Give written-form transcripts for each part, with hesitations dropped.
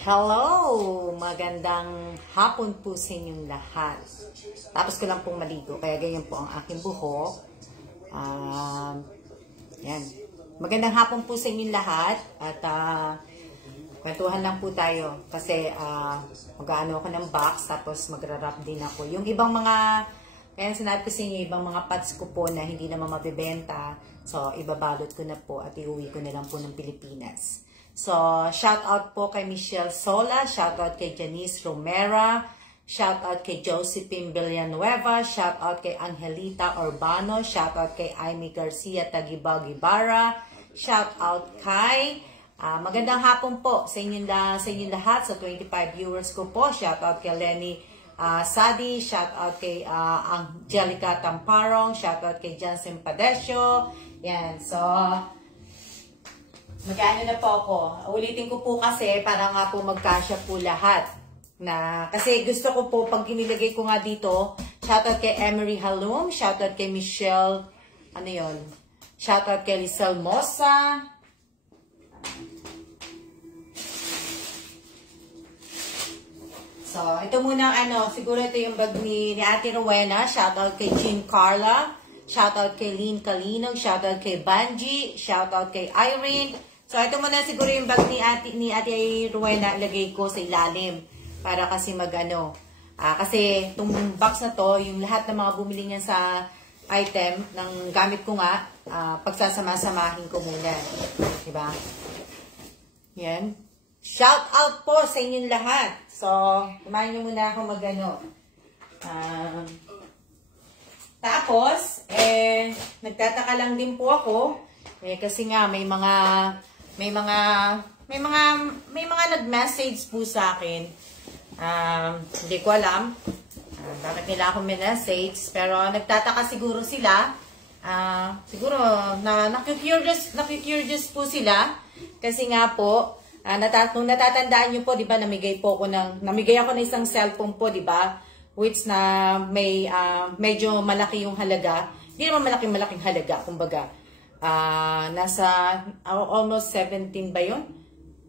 Hello! Magandang hapon po sa inyong lahat. Tapos ko lang pong maligo, kaya ganyan po ang aking buhok. Yan. Magandang hapon po sa inyong lahat. At kwentuhan lang po tayo. Kasi mag-ano ako ng box, tapos magra-wrap din ako. Yung ibang mga, kaya sinabi ko sa inyo, ibang mga pads ko po na hindi naman mabibenta. So, ibabalot ko na po at iuwi ko na lang po ng Pilipinas. So, shout out po kay Michelle Sola, shout out kay Janice Romera, shout out kay Josephine Villanueva, shout out kay Angelita Urbano, shout out kay Amy Garcia Tagibaw Gibara, shout out kay magandang hapon po sa inyong lahat, sa 25 viewers ko po. Shout out kay Lenny Sadi, shout out kay Angelica Tamparong, shout out kay Jansen Padesio. Yan, so mag-ano na po ako. Ulitin ko po kasi para nga po magkasya po lahat. Kasi gusto ko po, pag inilagay ko nga dito, shoutout kay Emery Halum, shoutout kay Michelle, shoutout kay Lizelle Mosa. So, ito muna siguro ito yung bag ni Ate Rowena, shoutout kay Jean Carla, shoutout kay Lynn Kalinog, shoutout kay Banji, shoutout kay Irene. So, ito muna siguro yung bag ni Ate Rowena, ilagay ko sa ilalim. Para kasi kasi itong box na to, yung lahat ng mga bumili niya sa item, ng gamit ko nga, pagsasama-samahin ko muna. Diba? Yan. Shout out po sa inyong lahat. So, kumain nyo muna ako tapos, nagtataka lang din po ako, kasi nga may mga nag-message po sa akin. Hindi ko alam bakit nila ako message, pero nagtataka siguro sila. Siguro naku-curious po sila kasi nga po nung natatandaan niyo po, 'di ba, namigay ako ng isang cellphone po, 'di ba? Which na may medyo malaki yung halaga. Hindi naman malaking halaga, kumbaga. Nasa almost 17 ba yun?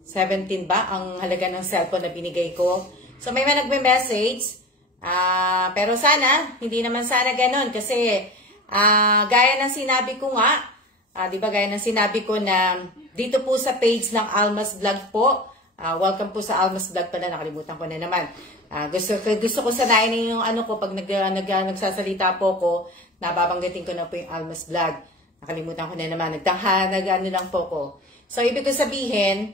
17 ba ang halaga ng cellphone na binigay ko? So may nagme-message, pero sana, hindi naman sana ganun kasi gaya ng sinabi ko nga, di ba, gaya ng sinabi ko na dito po sa page ng Almas Vlog po, welcome po sa Almas Vlog pala, nakalimutan ko na naman. Gusto ko sanayin yung ko pag nagsasalita po ko, nababanggitin ko na po yung Almas Vlog. Nakalimutan ko na naman. Nag-ano lang po ko. So, ibig ko sabihin,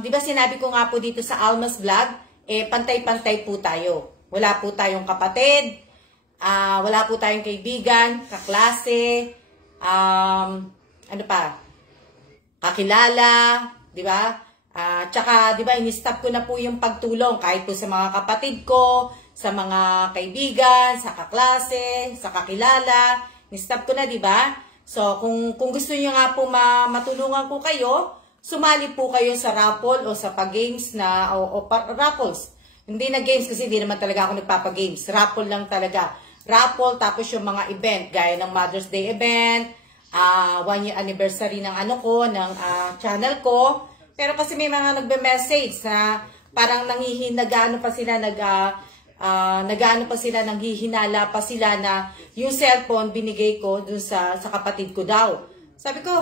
di ba sinabi ko nga po dito sa Almas Vlog, pantay-pantay po tayo. Wala po tayong kapatid, wala po tayong kaibigan, kaklase, kakilala, di ba? Tsaka, di ba, in-stop ko na po yung pagtulong kahit po sa mga kapatid ko, sa mga kaibigan, sa kaklase, sa kakilala. Ni-stop ko na, di ba? So, kung gusto niyo nga po matulungan ko kayo, sumali po kayo sa raffle o sa pag-games raffles. Hindi na games kasi hindi naman talaga ako nagpapagames. Raffle lang talaga. Raffle, tapos yung mga event, gaya ng Mother's Day event, 1-year anniversary ng ng channel ko. Pero kasi may mga nagbe-message na parang nanghihinagano pa sila, nanghihinala pa sila na yung cellphone binigay ko dun sa kapatid ko daw. Sabi ko,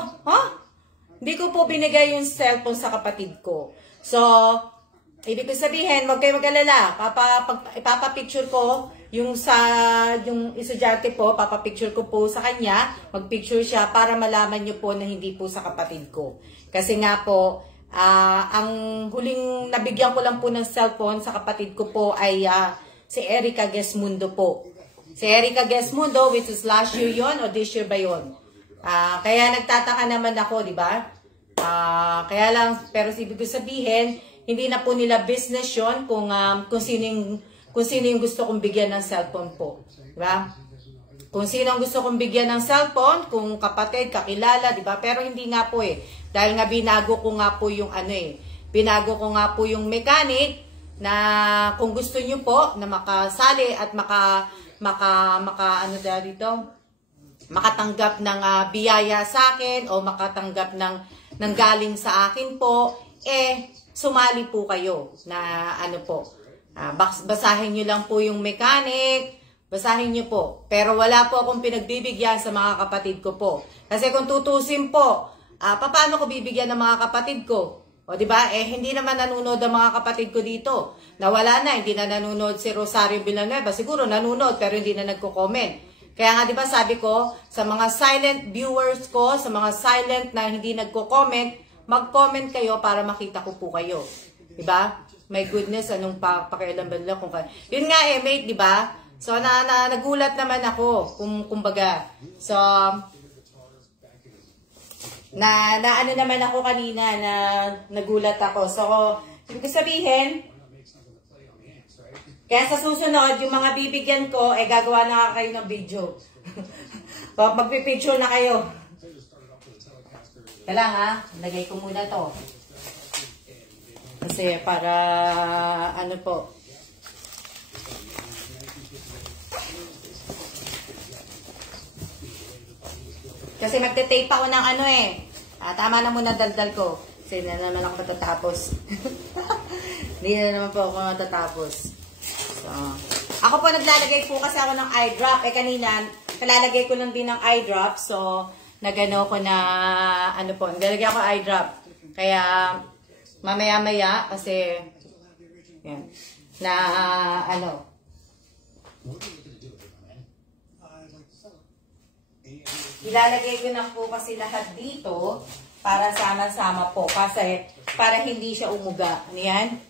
Hindi ko po binigay yung cellphone sa kapatid ko. So, ibig ko sabihin, wag kayo mag-alala. Ipapapicture ko yung estudyante po, papapicture ko po sa kanya, magpicture siya para malaman nyo po na hindi po sa kapatid ko. Kasi nga po, ang huling nabigyan ko lang po ng cellphone sa kapatid ko po ay si Erica Gesmundo po. Si Erica Gesmundo, which is last year yon o this year ba yun? Kaya nagtataka naman ako, di ba? Kaya lang, pero ibig ko sabihin, hindi na po nila business yon kung sino yung gusto kong bigyan ng cellphone po. Di ba? Kung sino ang gusto kong bigyan ng cellphone, kung kapatid, kakilala, di ba? Pero hindi nga po Dahil nga binago ko nga po yung binago ko nga po yung mechanic na kung gusto nyo po na makasali at makatanggap ng biyaya sa akin o makatanggap ng nanggaling sa akin po, sumali po kayo na ano po. Basahin nyo lang po yung mechanic, basahin nyo po. Pero wala po akong pinagbibigyan sa mga kapatid ko po. Kasi kung tutusin po, paano ko bibigyan ng mga kapatid ko? O diba? Hindi naman nanonood ang mga kapatid ko dito. Nawala na, hindi na nanonood si Rosario Villanueva. Siguro nanonood pero hindi na nagko-comment. Kaya nga diba sabi ko, sa mga silent viewers ko, sa mga silent na hindi nagko-comment, mag-comment kayo para makita ko po kayo. Diba? My goodness, anong pakialam ba nila kung kaya. Yun nga mate, diba? So, nagulat naman ako, kumbaga. So, ano naman ako kanina na nagulat ako. So, ibig sabihin, kaya sa susunod, yung mga bibigyan ko, gagawa na kayo ng video. Magpipicture na kayo. Kailangan ha, lagay ko muna to. Kasi para, ano po. Kasi magte-tape ako ng ano tama na muna daldal ko. Kasi na naman ako matatapos. Hindi na naman po ako matatapos. So, ako po naglalagay po kasi ako ng eye drop. Kanina, nalalagay ko lang din ng eye drop. So, nagano ko na, ano po, naglalagay ako eye drop. Kaya, mamaya-maya, kasi, yan, na, ano, ilalagay ko na po kasi lahat dito para sama-sama po kasi para hindi siya umuga. Ayan.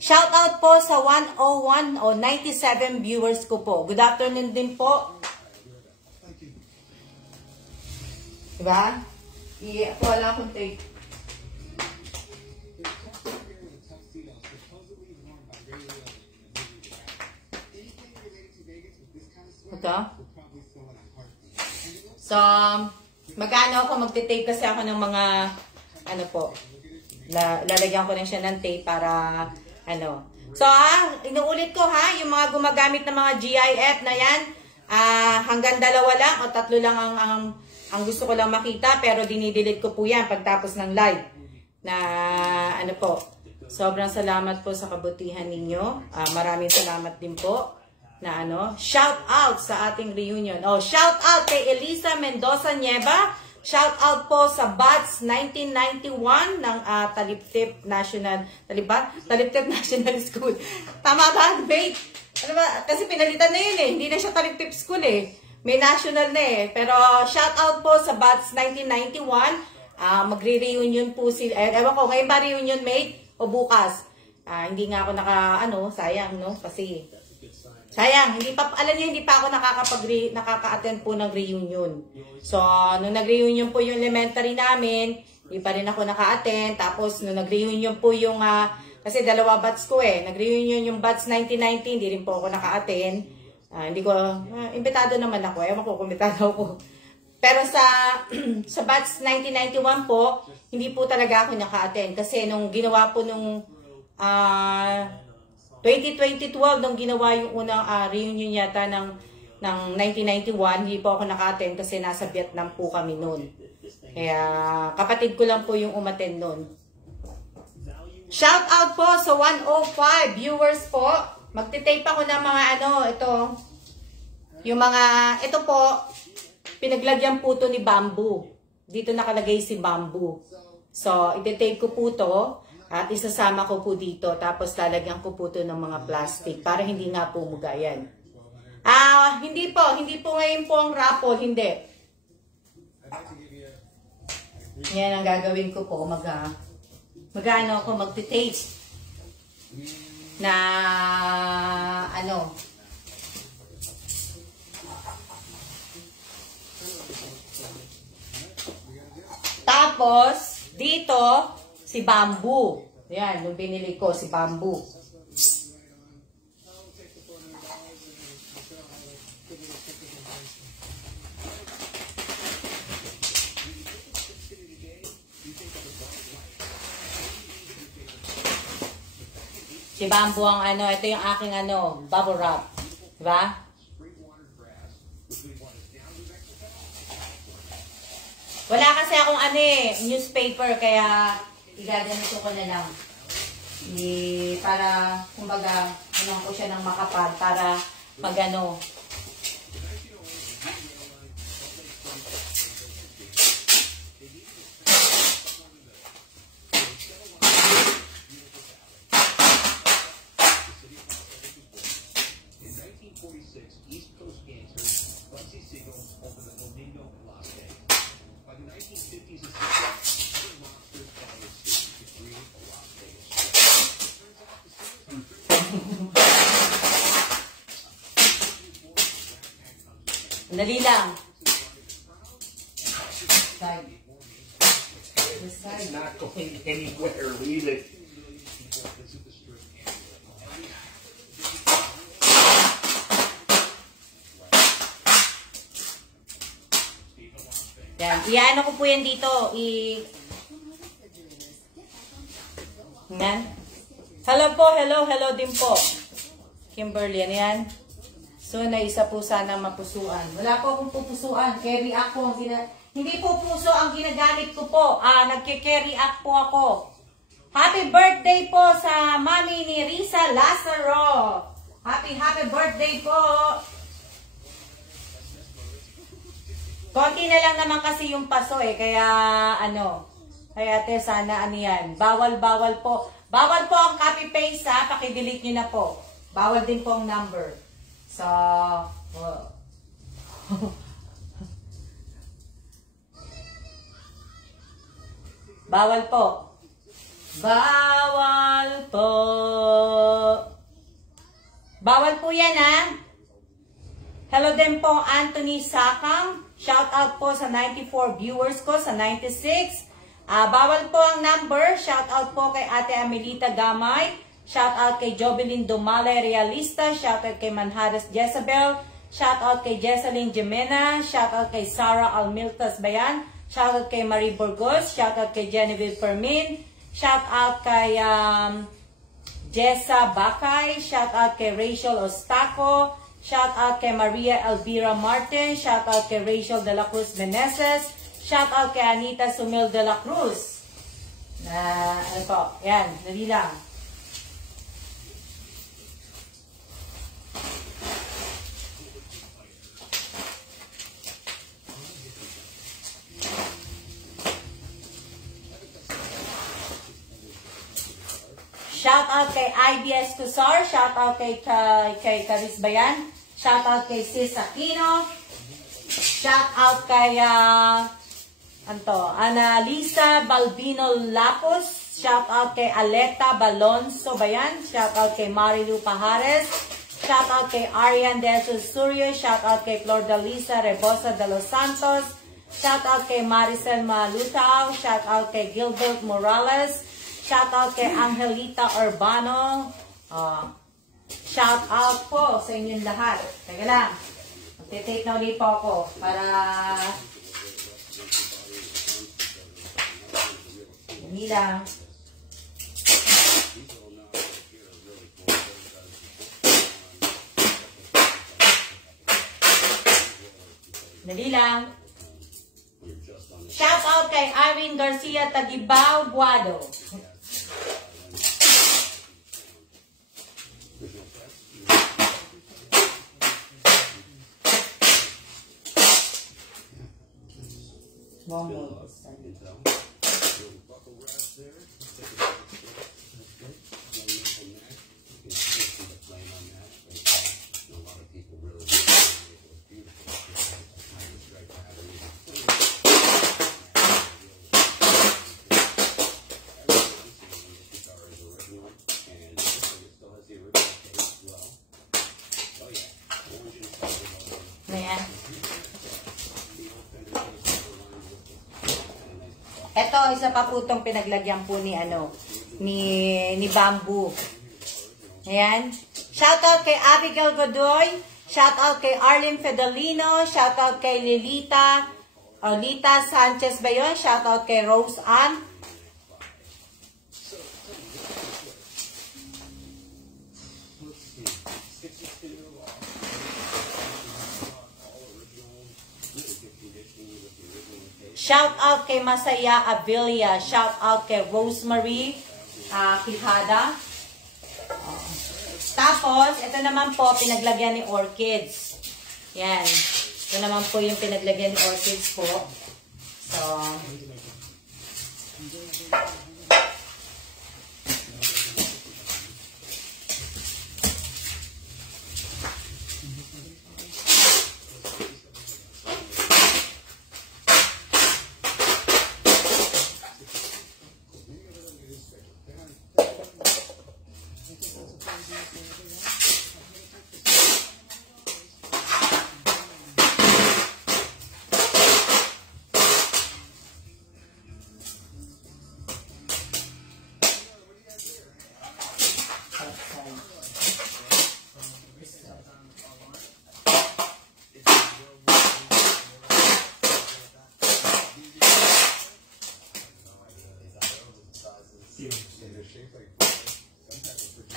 Shout out po sa 101 o 97 viewers ko po. Good afternoon din po. Diba? Wala akong take. Ito. So, mag-ano ako, magte-tape kasi ako ng mga, ano po, lalagyan ko lang siya ng tape para, ano. So, inuulit ko ha, yung mga gumagamit ng mga GIF na yan, hanggang 2 lang o 3 lang ang gusto ko lang makita, pero dinidelete ko po yan pagtapos ng live. Na, ano po, sobrang salamat po sa kabutihan ninyo. Maraming salamat din po. Na ano, shout out sa ating reunion. Shout out kay Elisa Mendoza Nieva. Shout out po sa BATS 1991 ng Taliptip National, Taliptip National School. Tama ba, mate? Ano ba? Kasi pinalitan na yun Hindi na siya Taliptip School May national na Pero shout out po sa BATS 1991. Magre-reunion po sila. Ewan ko, ngayon ba reunion, mate? O bukas? Hindi nga ako sayang, no? Kasi sayang, hindi pa ako nakaka-attend po ng reunion. So, nung nag-reunion po yung elementary namin, hindi pa rin ako naka-attend. Tapos, nung nag-reunion po yung, kasi 2 batch ko Nag-reunion yung batch 1990, hindi rin po ako naka-attend. Hindi ko, imbitado naman ako. Ewan ko, kumitado ako. Pero sa batch 1991 po, hindi po talaga ako naka-attend. Kasi nung ginawa po nung, 2012 nung ginawa yung unang reunion yata ng 1991, hindi po ako naka-attend kasi nasa Vietnam po kami noon. Kaya kapatid ko lang po yung umattend noon. Shout out po sa 105 viewers po. Magte-tape ako ng mga ito. Yung mga, ito po, pinaglagyan po to ni Bamboo. Dito nakalagay si Bamboo. So, ite-tape ko po to. At isasama ko po dito, tapos lalagyan ko po ito ng mga plastic para hindi nga po mugayan. Hindi po ngayon po ang raffle, hindi. Yan ang gagawin ko po, magti-tape na Tapos, dito, si Bamboo. Yan, yung binili ko, si Bamboo. Si Bamboo ang ito yung aking bubble wrap. Diba? Wala kasi akong newspaper, kaya igaganito ko na lang. Para, kumbaga, ko siya ng makapal para magano. Dali lang. Side. This side. Not going anywhere. Leave it. Yan. Iano ko po yan dito. Yan. Hello po. Hello. Hello din po. Kimberly. Ano yan? So, naisa po sana mapusuan. Wala po akong pupusuan. Carry up po. Hindi po puso ang ginagamit ko po. Nagke-carry up po ako. Happy birthday po sa mami ni Risa Lazaro. Happy birthday po. Konti na lang naman kasi yung paso kaya kaya sana yan. Bawal po. Bawal po ang copy paste Paki-delete nyo na po. Bawal din po ang number. So, bawal po. Bawal po. Bawal po yan Hello din po Anthony Sakang. Shout out po sa 94 viewers ko sa 96. Bawal po ang number. Shout out po kay Ate Amelita Gamay. Shout out kay Jovelyn Domale Realista. Shout out kay Manhadas Jezebel. Shout out kay Jesseline Jimena. Shout out kay Sarah Almiltas Bayan. Shout out kay Marie Burgos. Shout out kay Genevieve Fermin. Shout out kay Jessa Bakay. Shout out kay Rachel Ostaco. Shout out kay Maria Elvira Martin. Shout out kay Rachel de la Cruz Meneses. Shout out kay Anita Sumil de la Cruz. Ano po? Yan, dali lang. Shout out kay IBS Tusar, shout out kay Caris Bayan, shout out kay Sis Aquino, shout out kay Annalisa Balbino Lapos, shout out kay Aleta Balonso Bayan, shout out kay Marilu Pajares, shout out kay Arian De Susurio, shout out kay Flordalisa Rebosa de los Santos, shout out kay Maricel Malutao, shout out kay Gilbert Morales, shout out kay Angelita Urbano. Shout out po sa inyong lahat. Teka lang. Magte-take na ulit po ako para hindi lang. Dali lang. Shout out kay Irene Garcia Tagibao Guado. One more. Ito, isa pa po itong pinaglagyan po ni Bamboo. Ayan. Shoutout kay Abigail Godoy. Shoutout kay Arlene Fedelino. Shoutout kay Lita Sanchez ba yun? Shoutout kay Rose Ann. Shout out kay Masaya Avilia. Shout out kay Rosemary Quijada. Tapos, ito naman po, pinaglagyan ni Orchids. Yan. Ito naman po yung pinaglagyan ni Orchids po. So,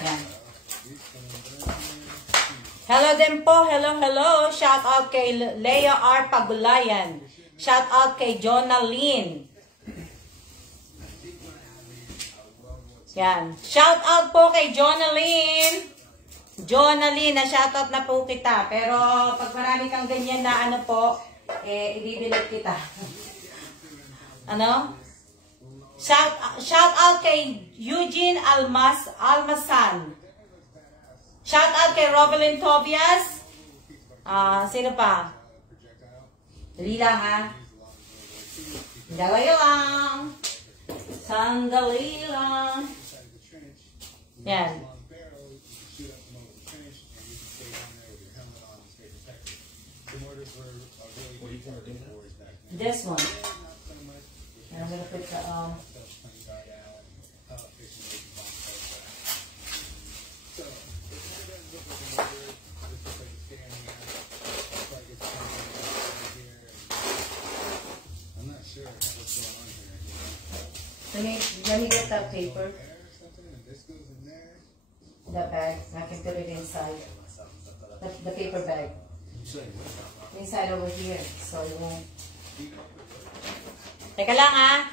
yan. Hello din po. Hello. Shout out kay Lea R. Pagulayan. Shout out kay Jonalyn. Yan. Shout out po kay Jonalyn. Jonalyn, na shout out na po kita. Pero pag marami kang ganyan na ano po, i-delete kita. Ano? Shout out kay Eugene Almasan. Shout out kay Rovelyn Tobias. Sino pa? Dali lang ha. Dali lang. Sandali lang. Yan. This one. And I'm gonna put the Let me get that paper. The bag. I can put it inside. The paper bag. Inside over here. So it won't. Teka lang ha.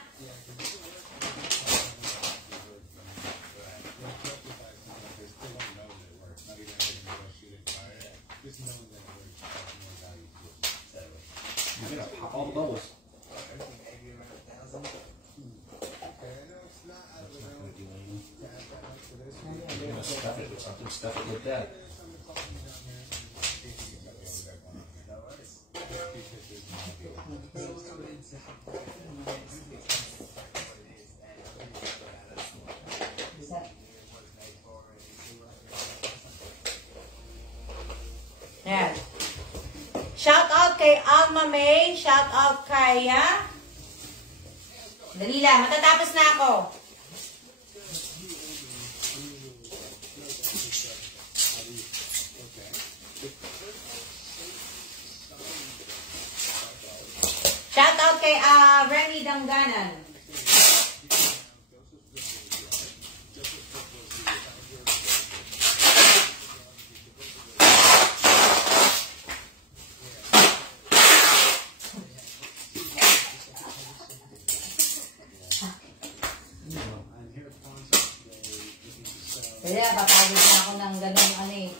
You're gonna pop all the bubbles. Stuff it with something, stuff it with that. Yan. Shout out kay Alma May. Shout out kay Dali lang, matatapos na ako. Shout out kay Remy Dangganan. Kaya papagod na ako ng ganun ano eh.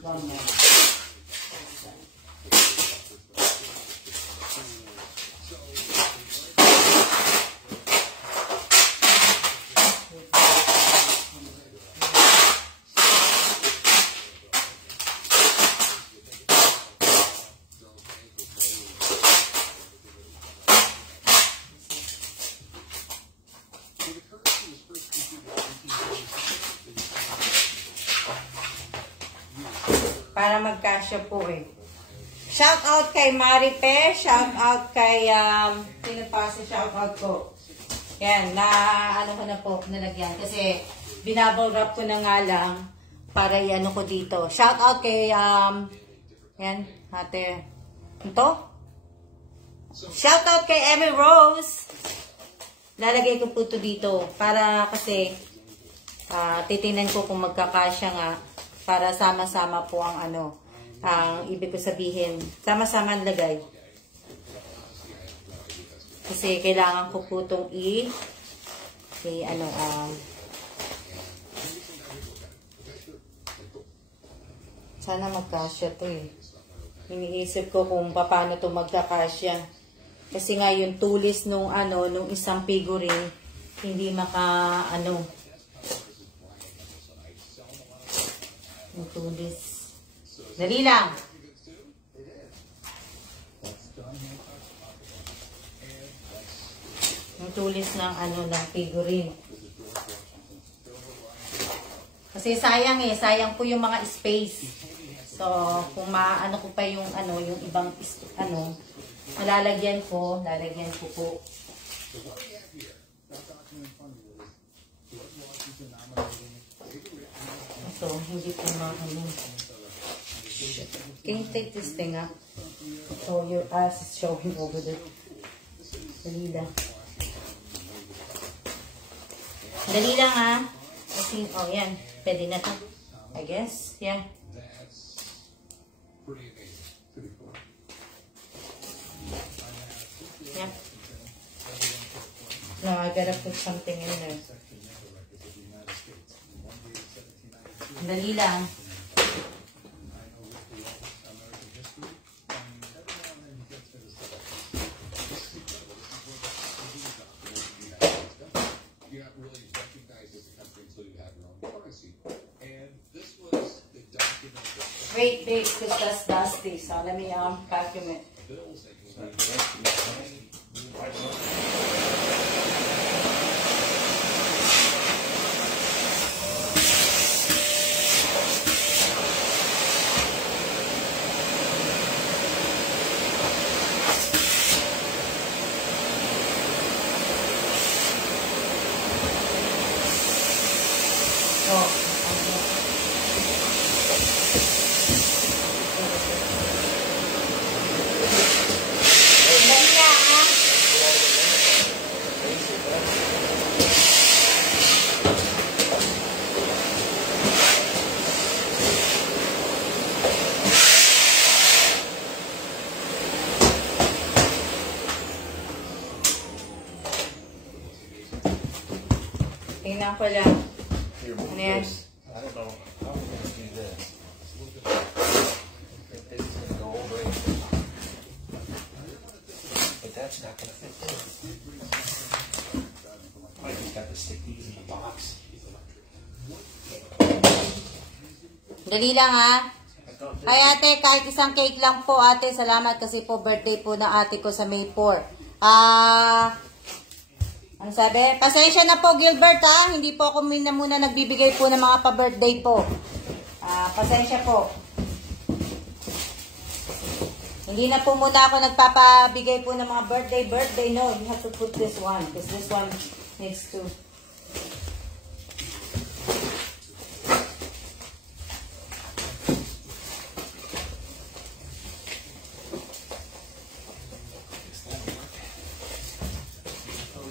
One more. Para magkasya po eh. Shout out kay Maripe, shout out kay sino pa sa shout out ko. Yan, na ano ko na po nalagyan kasi binabble wrap ko na nga lang para i-ano ko dito. Shout out kay Yan, ate. Ito. Shoutout kay Emmy Rose. Lalagay ko po ito dito. Para kasi, titingnan ko kung magkakasya nga. Para sama-sama po ang ano. Ang ibig ko sabihin. Sama-sama ang lagay. Kasi kailangan ko po itong sana magkasya to eh. Iniisip ko kung paano to magkakasya. Kasi nga yung tulis nung isang figurine, hindi yung tulis. Dali lang. Yung tulis ng ng figurine. Kasi sayang sayang po yung mga space. So, kung maano ko pa yung yung ibang lalagyan ko po. Ito, hindi po Can you take this thing up? So, your ass is showing over there. Dali lang. Dali lang ha. Kasi, yan. Pwede na to. I guess. Yeah. Yeah. No, I gotta put something in there. Dali lang. Wait, because that's dusty. So let me vacuum it. Tingnan ko lang. Ano yan? I don't know how we're going to do this. This is going to go over it. But that's not going to fit in. I just got to stick these in the box. Dali lang ha. Ay ate, kahit isang cake lang po ate. Salamat kasi po birthday po ng ate ko sa May 4. Ang sabi? Pasensya na po Gilbert ha. Hindi po ako muna nagbibigay po ng mga pa-birthday po. Pasensya po. Hindi na po muna ako nagpapabigay po ng mga birthday. No, you have to put this one. Because this one needs to...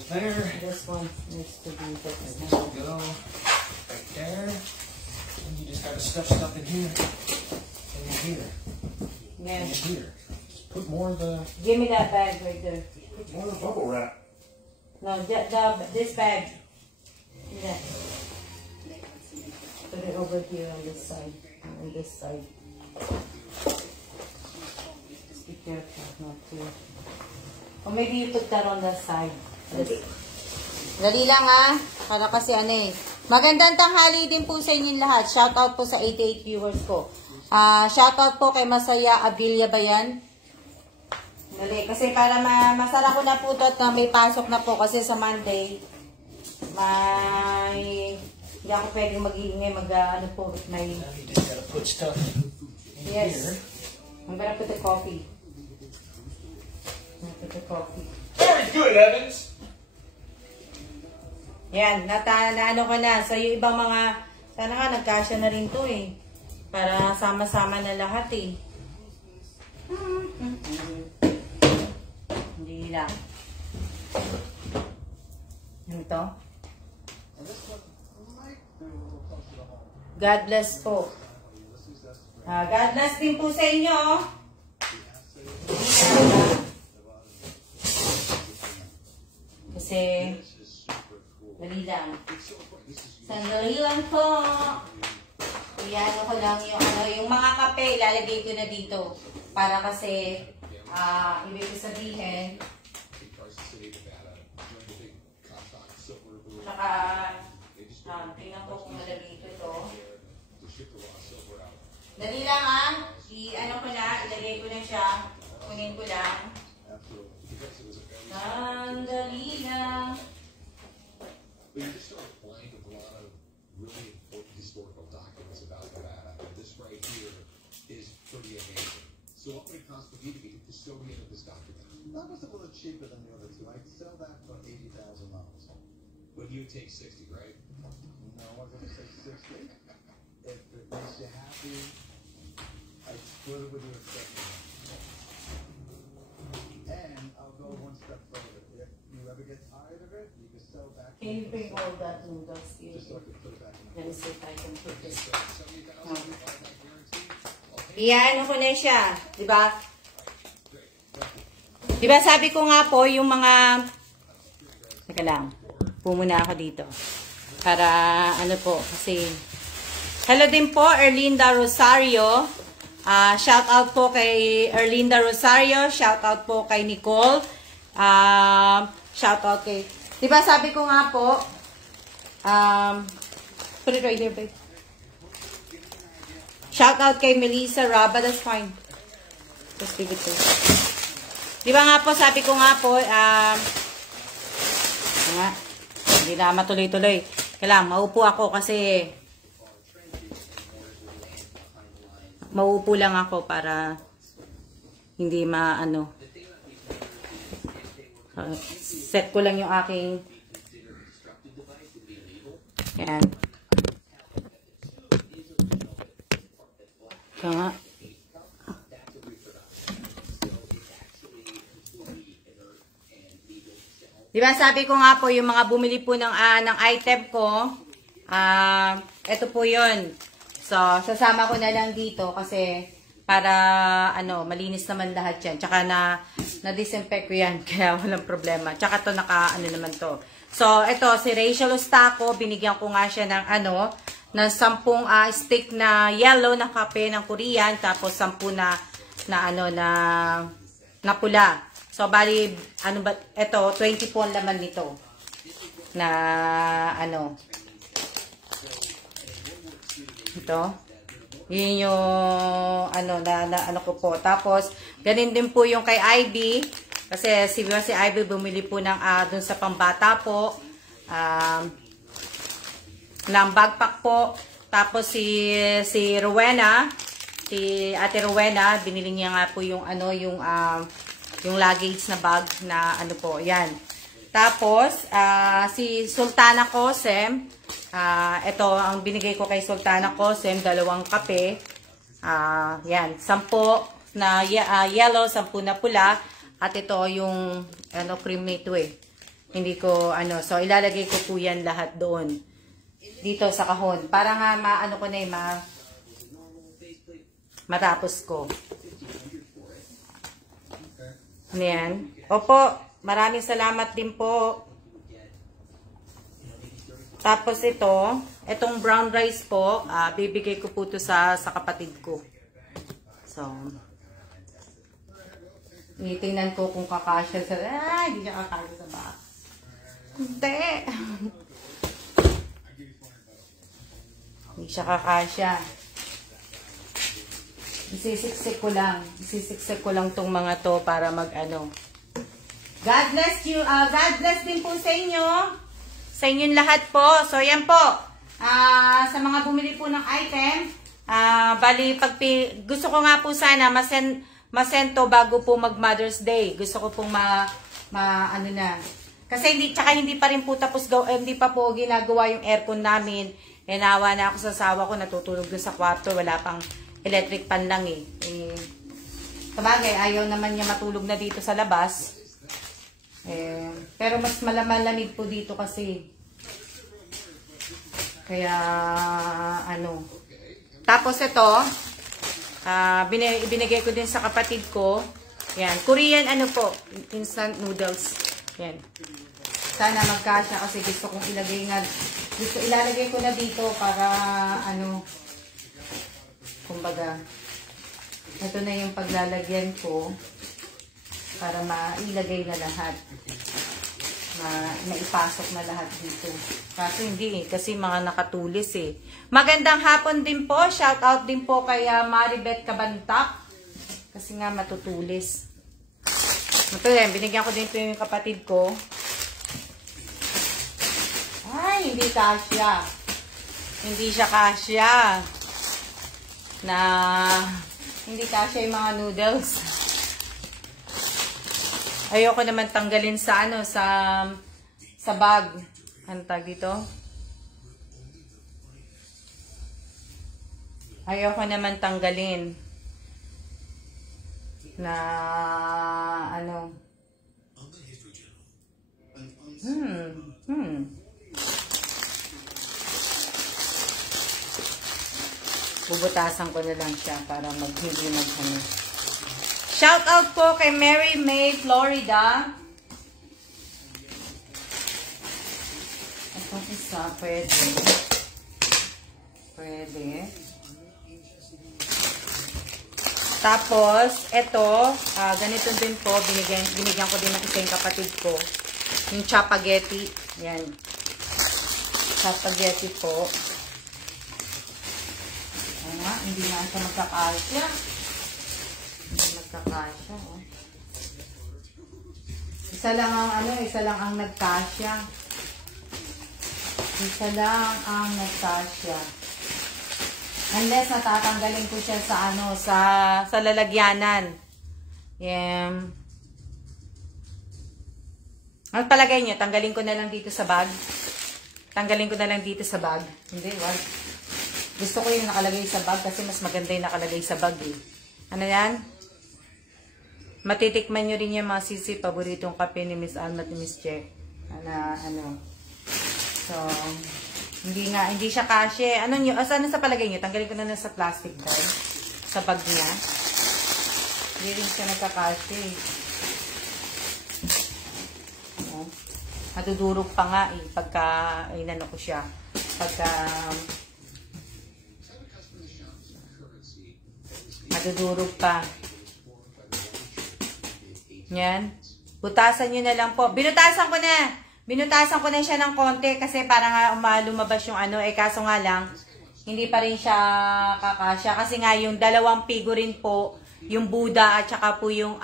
There. This one needs to be fixed. This will go right there. And you just gotta stuff stuff in here. And in here. Yeah. And in here. Just put more of the... Give me that bag right there. Put more of the bubble wrap. No, this bag. Yeah. Put it over here on this side. On this side. Just be careful not to... Or maybe you put that on that side. Dali lang ha. Para kasi Magandang tanghali din po sa inyong lahat. Shoutout po sa 88 viewers ko. Shoutout po kay Masaya Abilia ba yan? Dali. Kasi para masara ko na po ito at may pasok na po. Kasi sa Monday, hindi ako pwedeng mag-iingay. Po. May... You just gotta put stuff in yes. here. I'm gonna put the coffee. Put the coffee. Very good, Evans! Yan, naano ko na. So, yung ibang mga, sana nga, nagkasya na rin to eh. Para sama-sama na lahat eh. Hindi lang. Ano to? God bless po. God bless din po sa inyo. Kasi, dali lang. Sandali lang po. Iyan ko lang yung, yung mga kape, ilalagay ko na dito. Para kasi, ibig sabihin, saka, tingnan ko kung malagay ko ito. Dali lang i-ano ko na, ilagay ko na siya. Kunin ko lang. Sandali lang. But you just start applying a lot of really important historical documents about Nevada, and this right here is pretty amazing. So what would it cost for you to be the custodian of this document? That was a little cheaper than the other two. I'd sell that for $80,000. But you take 60, right? No, I was going to say 60. If it makes you happy, I'd split it with you at 70. And I'll go one step further. If you ever get tired of it, you can sell back. Can you bring all that noodles here? Just so I can put it back in Let me see if I can put this. 70,000 that guarantee? Iyan ko na siya. Diba? Diba sabi ko nga po, yung mga... Teka lang. Pumuna ako dito. Para ano po, kasi... Hello din po, Erlinda Rosario. Shout out po kay Erlinda Rosario. Shout out po kay Nicole. Shout out kay... Diba sabi ko nga po, put it right there, babe. Shout out kay Melissa Raba, that's fine. Just leave it there. Diba nga po, sabi ko nga po, hindi na matuloy-tuloy. Kailangan, maupo ako kasi maupo lang ako para hindi maano. Set ko lang yung aking yan. Ito nga. Diba sabi ko nga po yung mga bumili po ng item ko, ito po yun. So, sasama ko na lang dito kasi para malinis naman lahat yan. Tsaka na-disinfect ko yan kaya walang problema. Tsaka to naka naman to. So, ito si Rachel Ostaco, binigyan ko nga siya ng ng 10 stick na yellow na kape ng Korean, tapos 10 na pula. So, bali, ito, 20 po ang laman nito. Na, ito. Yun yung, ko po. Tapos, ganin din po yung kay Ivy. Kasi, si Ivy bumili po ng, dun sa pambata po. Ng backpack po. Tapos, si Rowena, si Ate Rowena, binili niya nga po yung, yung luggage na bag na po, yan. Tapos, si Sultana Cosem, ito ang binigay ko kay Sultana Cosem, 2 kape. Yan, 10 na yellow, 10 na pula. At ito yung, cream nito eh. Hindi ko, so ilalagay ko po yan lahat doon. Dito sa kahon. Para nga, ko na eh, matapos ko. Ano yan? Opo, maraming salamat din po. Tapos itong brown rice po, bibigay ko po ito sa kapatid ko. So, tingnan ko kung kakasya sa... hindi siya kakasya sa box. Hindi. Hindi siya kakasya. Isisiksik ko lang. Isisiksik ko lang tong mga to para God bless you. God bless din po sa inyo. Sa inyong lahat po. So, yan po. Sa mga bumili po ng item, bali, gusto ko nga po sana masend to bago po mag Mother's Day. Gusto ko pong Kasi hindi pa rin po tapos, hindi pa po ginagawa yung aircon namin. Nawa na ako sa asawa ko, natutulog dun sa kwarto. Wala pang electric pan lang eh. Sabagay, ayaw naman niya matulog na dito sa labas. Pero mas malamig po dito kasi. Kaya, ano. Tapos ito, binigay ko din sa kapatid ko. Yan, Korean ano po, instant noodles. Yan. Sana magkasya kasi gusto kong ilalagay ko na dito para ano, kumbaga, ito na yung paglalagyan ko para mailagay na lahat. Maipasok na lahat dito. Kaso hindi kasi mga nakatulis eh. Magandang hapon din po. Shout out din po kay Maribeth Cabantak. Kasi nga matutulis. Ito yan, binigyan ko din ito yung kapatid ko. Ay, hindi kasya. Hindi siya kasya. Hindi kasya yung mga noodles. Ayoko naman tanggalin sa ano, sa bag. Ano tag dito? Ayoko naman tanggalin na ano. Bubutasan ko na lang siya para hindi maghano. Shout out po kay Mary May, Florida. Itong isa, pwede. Pwede. Tapos, ito, ganito din po, binigyan ko din ng isa yung kapatid ko. Yung chapaghetti. Yan. Chapaghetti po. Hindi nga siya magkakasya. Hindi magkakasya, oh. Isa lang ang nagkasya. Isa lang ang nagkasya. Unless natatanggalin ko siya sa ano, sa lalagyanan. Yan. Ang palagay niyo, tanggalin ko na lang dito sa bag. Tanggalin ko na lang dito sa bag. Hindi, wag. Gusto ko yung nakalagay sa bag kasi mas maganda yung nakalagay sa bag eh. Ano yan? Matitikman nyo rin yung mga sisi, paboritong kape ni Miss Alma at ni Miss Che. Ano. So, hindi siya kashe. Ano sa palagay nyo? Tanggalin ko na lang sa plastic bag. Sa bag niya. Hindi rin siya nagkakashe. Madudurog pa nga eh. Pagka, inano ko siya. Madudurog pa. Yan. Butasan nyo na lang po. Binutasan ko na siya ng konti kasi para nga lumabas yung ano. Kaso nga lang, hindi pa rin siya kakasya. Kasi nga yung dalawang figurine po, yung Buddha at saka po yung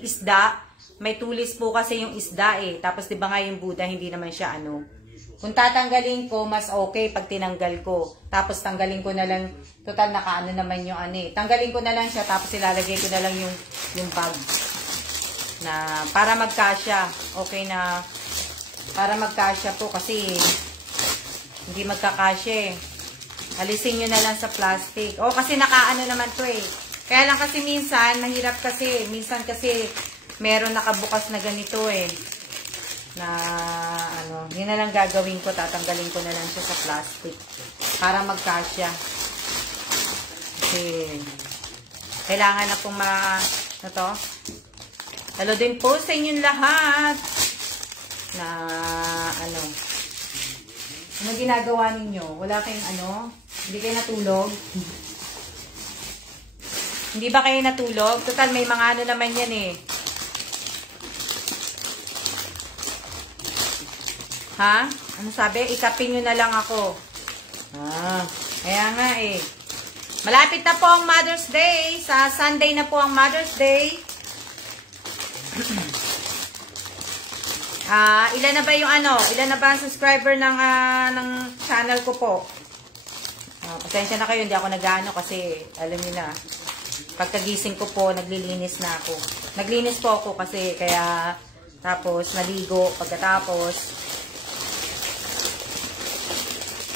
isda. May tulis po kasi yung isda eh. Tapos diba nga yung Buddha, hindi naman siya ano. Kung tatanggalin ko, mas okay pag tinanggal ko. Tapos tanggalin ko na lang, total nakaano naman yung ano eh. Tanggalin ko na lang siya, tapos ilalagay ko na lang yung bag. Na para magkasya. Okay na, para magkasya po kasi hindi magkakasya eh. Alisin nyo na lang sa plastic. Kasi nakaano naman to eh. Kaya lang kasi minsan, mahirap kasi. Minsan kasi, meron nakabukas na ganito eh. Na ano, yun na lang gagawin ko, tatanggalin ko na lang siya sa plastic para magkasya. Okay. Kailangan na pong hello din po sa inyong lahat na ano ginagawa ninyo? Wala kayong ano? Hindi kayo natulog? Hindi ba kayo natulog? Total may mga ano naman yan eh. Ha? Ano sabi? Ikapin nyo na lang ako. Kaya nga eh. Malapit na po ang Mother's Day. Sa Sunday na po ang Mother's Day. Ilan na ba yung ano? Ilan na ba ang subscriber ng channel ko po? Pasensya na kayo. Hindi ako nag-ano kasi alam niyo na. Pagkagising ko po, naglilinis na ako. Naglinis po ako kasi kaya tapos naligo pagkatapos.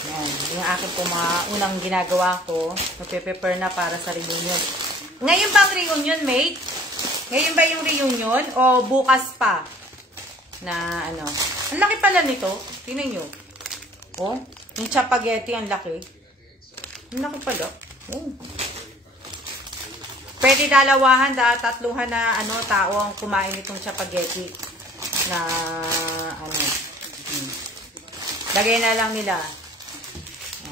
Yan, yung akin po mga unang ginagawa ko, nagpe-prepare na para sa reunion. Ngayon ba ang reunion, mate? Ngayon ba yung reunion? O bukas pa? Na ano. Ang laki pala nito. Tingnan nyo. Oh, yung chapageti, ang laki. Ang laki pala. Oh. Pwede dalawahan, tatluhan na ano, tao ang kumain itong chapageti. Na ano. Lagay na lang nila.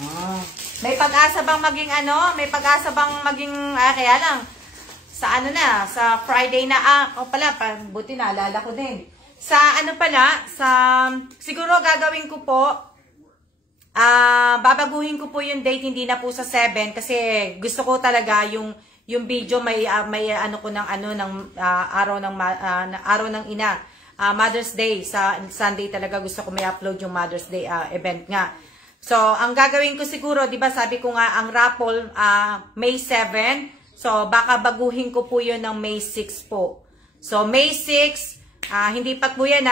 Oh. May pag-asa bang maging ano? May pag-asa bang maging, kaya lang, sa ano na, sa Friday na, pala, buti na, alala ko din. Sa ano pala, siguro gagawin ko po, babaguhin ko po yung date, hindi na po sa 7, kasi gusto ko talaga yung video may ano ko ng araw ng ina, Mother's Day, sa Sunday talaga gusto ko may upload yung Mother's Day event nga. So, ang gagawin ko siguro, di ba sabi ko nga, ang raffle, May 7. So, baka baguhin ko po yun ng May 6 po. So, May 6, hindi pa po yan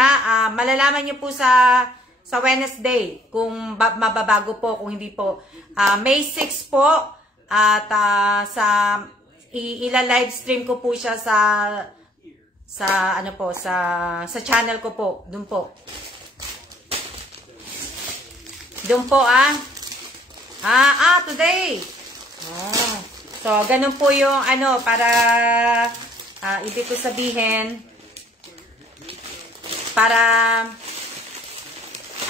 malalaman nyo po sa Wednesday kung mababago po, kung hindi po. May 6 po, at ila-live stream ko po siya sa channel ko po, dun po. Doon po, today. So, ganun po yung, ano, para, ibig ko sabihin, para,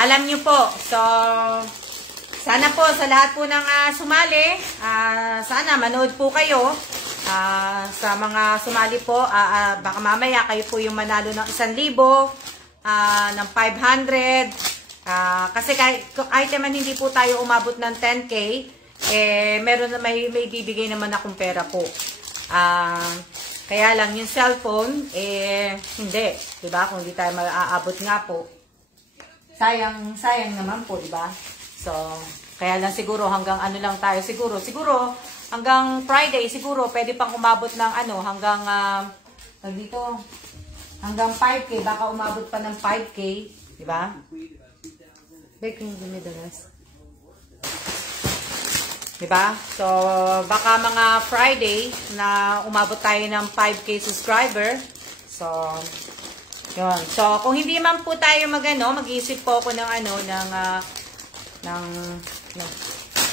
alam nyo po. So, sana po, sa lahat po ng sumali, sana manood po kayo. Sa mga sumali po, baka mamaya kayo po yung manalo ng 1,000, ng 500, kasi kahit naman hindi po tayo umabot ng 10K, meron na may bibigay naman akong pera po. Kaya lang yung cellphone, hindi, 'di ba? Kung hindi tayo maaabot nga po. Sayang naman po, 'di ba? So, kaya lang siguro hanggang ano lang tayo siguro hanggang Friday siguro pwede pang umabot ng ano, hanggang hanggang 5K, baka umabot pa ng 5K, 'di ba? Baking the middles. Diba? So, baka mga Friday na umabot tayo ng 5K subscriber. So, yun. So, kung hindi man po tayo mag-isip po ako ng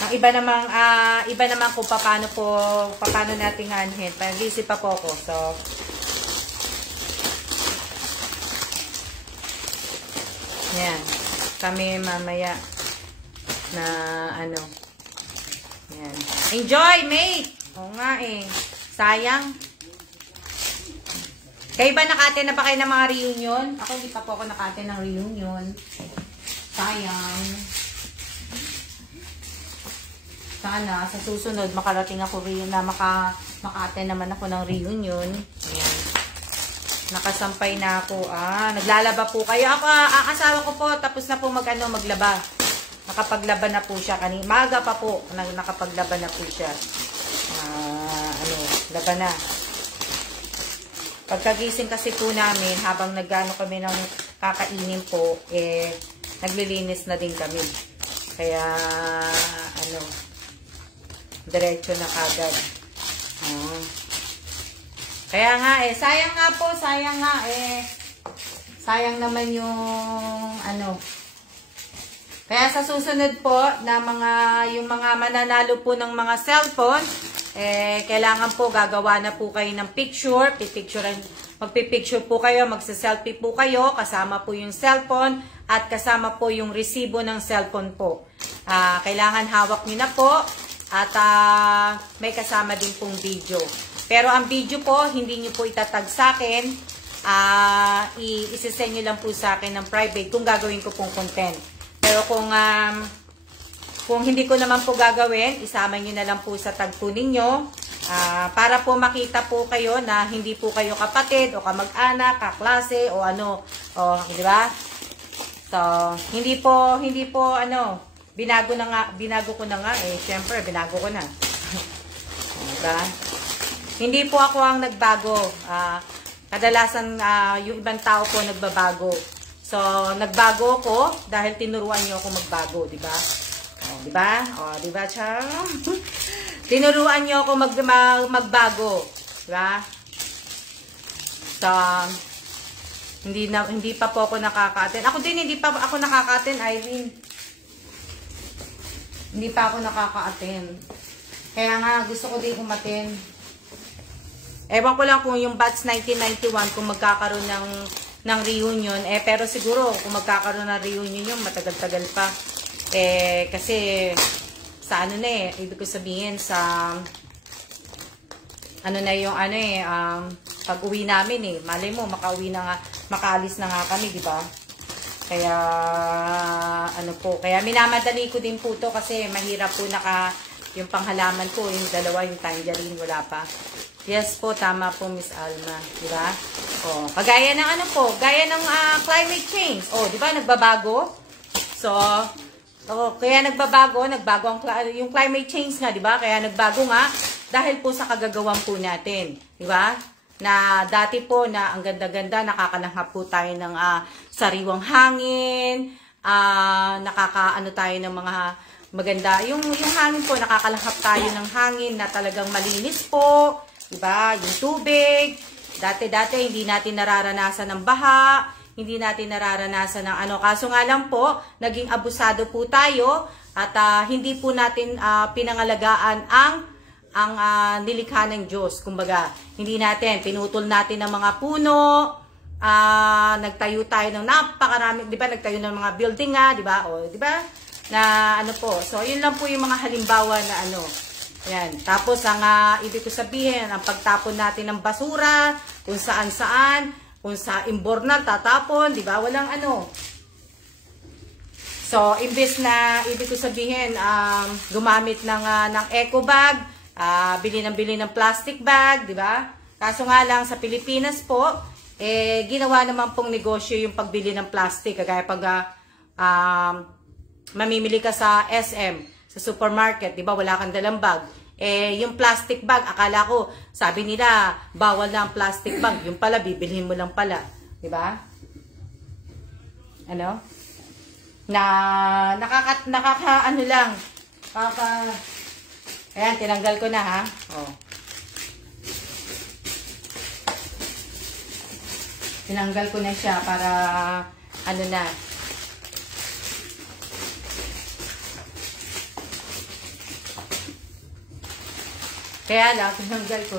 iba naman kung paano natin anhin. Mag-isip pa po ako. So, yan. Kami mamaya na ano. Yan. Enjoy, mate! Oo nga sayang. Kayo ba naka-attend na ba kayo ng mga reunion? Ako hindi pa po ako naka-attend ng reunion. Sayang. Sana sa susunod makarating ako na maka-attend naman ako ng reunion. Ayan. Nakasampay na ako. Naglalaba po kayo. Ako, ang asawa ko po, tapos na po maglaba. Nakapaglaban na po siya. Maga pa po, nakapaglaban na po siya. Laban na. Pagkagising kasi po namin, habang nagano kami ng kakainin po, naglilinis na din kami. Kaya, diretso na kagad. Kaya nga sayang nga po, sayang naman yung Kaya sa susunod po na yung mga mananalo po ng mga cellphone, kailangan po gagawa na po kayo ng picture, magpipicture po kayo, magsa-selfie po kayo, kasama po yung cellphone at kasama po yung resibo ng cellphone po. Kailangan hawak niyo na po at may kasama din pong video. Pero ang video po, hindi nyo po itatag sa akin. Isisend nyo lang po sa akin ng private kung gagawin ko pong content. Pero kung hindi ko naman po gagawin, isama nyo na lang po sa tag po ninyo. Para po makita po kayo na hindi po kayo kapatid o kamag-anak, kaklase o ano. Di ba? So, hindi po binago ko na nga Siyempre, binago ko na. Diba? Hindi po ako ang nagbago. Kadalasan yung ibang tao po nagbabago. So, nagbago ako dahil tinuruan niyo ako magbago, di ba? Di ba? Di ba, cham? Tinuruan niyo ako magbago. Diba? So, hindi pa po ako nakaka-attend. Ako din, hindi pa ako nakaka-attend, Irene. Hindi pa ako nakaka-attend. Kaya nga, gusto ko din umattend. Ewan ko lang kung yung batch 1991, kung magkakaroon ng reunion. Pero siguro, kung magkakaroon ng reunion yung matagal-tagal pa. Kasi, sa ano na ibig ko sabihin, sa ano na yung pag-uwi namin malay mo makauwi na nga, makaalis na nga kami, di ba? Kaya kaya minamadali ko din po to kasi mahirap po yung panghalaman ko, yung dalawa, yung tangerine, wala pa. Yes po, tama po, Miss Alma, di ba? Kagaya ng gaya ng climate change. Di ba nagbabago? So, kaya nagbago yung climate change nga, di ba? Kaya nagbago nga dahil po sa kagagawan po natin, di ba? Na dati po na ang ganda-ganda, nakakalanghap po tayo ng sariwang hangin, nakakaano tayo ng mga maganda. Yung hangin po, nakakalanghap tayo ng hangin na talagang malinis po, di ba? Yung tubig, dati hindi natin nararanasan ng baha, hindi natin nararanasan ng kaso nga lang po, naging abusado po tayo at hindi po natin pinangalagaan ang nilikha ng Diyos. Kumbaga, hindi natin, pinutol natin ng mga puno, nagtayo tayo ng napakarami, di ba, nagtayo ng mga building nga, di ba, di ba, na so, yun lang po yung mga halimbawa na yan. Tapos, ang ibig ko sabihin, ang pagtapon natin ng basura, kung saan-saan, kung sa imbornal tatapon, di ba, walang So, imbes na, ibig ko sabihin, gumamit ng eco bag, bili ng plastic bag, di ba? Kaso nga lang sa Pilipinas po, ginawa naman pong negosyo yung pagbili ng plastic. Kagaya pag mamimili ka sa SM, sa supermarket, di ba? Wala kang dalang bag. Yung plastic bag, akala ko, sabi nila, bawal na ang plastic bag. Yung pala, bibilhin mo lang pala. Di ba? Ayan, tinanggal ko na, ha? Tinanggal ko na siya para, na. Kaya lang, tinanggal ko.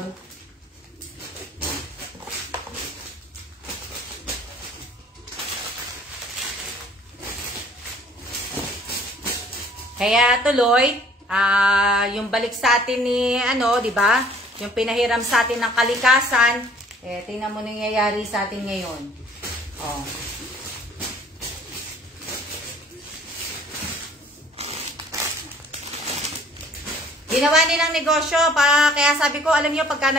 Kaya tuloy, yung balik sa atin ni, di ba? Yung pinahiram sa atin ng kalikasan, tingnan mo nangyayari sa atin ngayon. Ginawa nilang negosyo, kaya sabi ko, alam niyo, pagka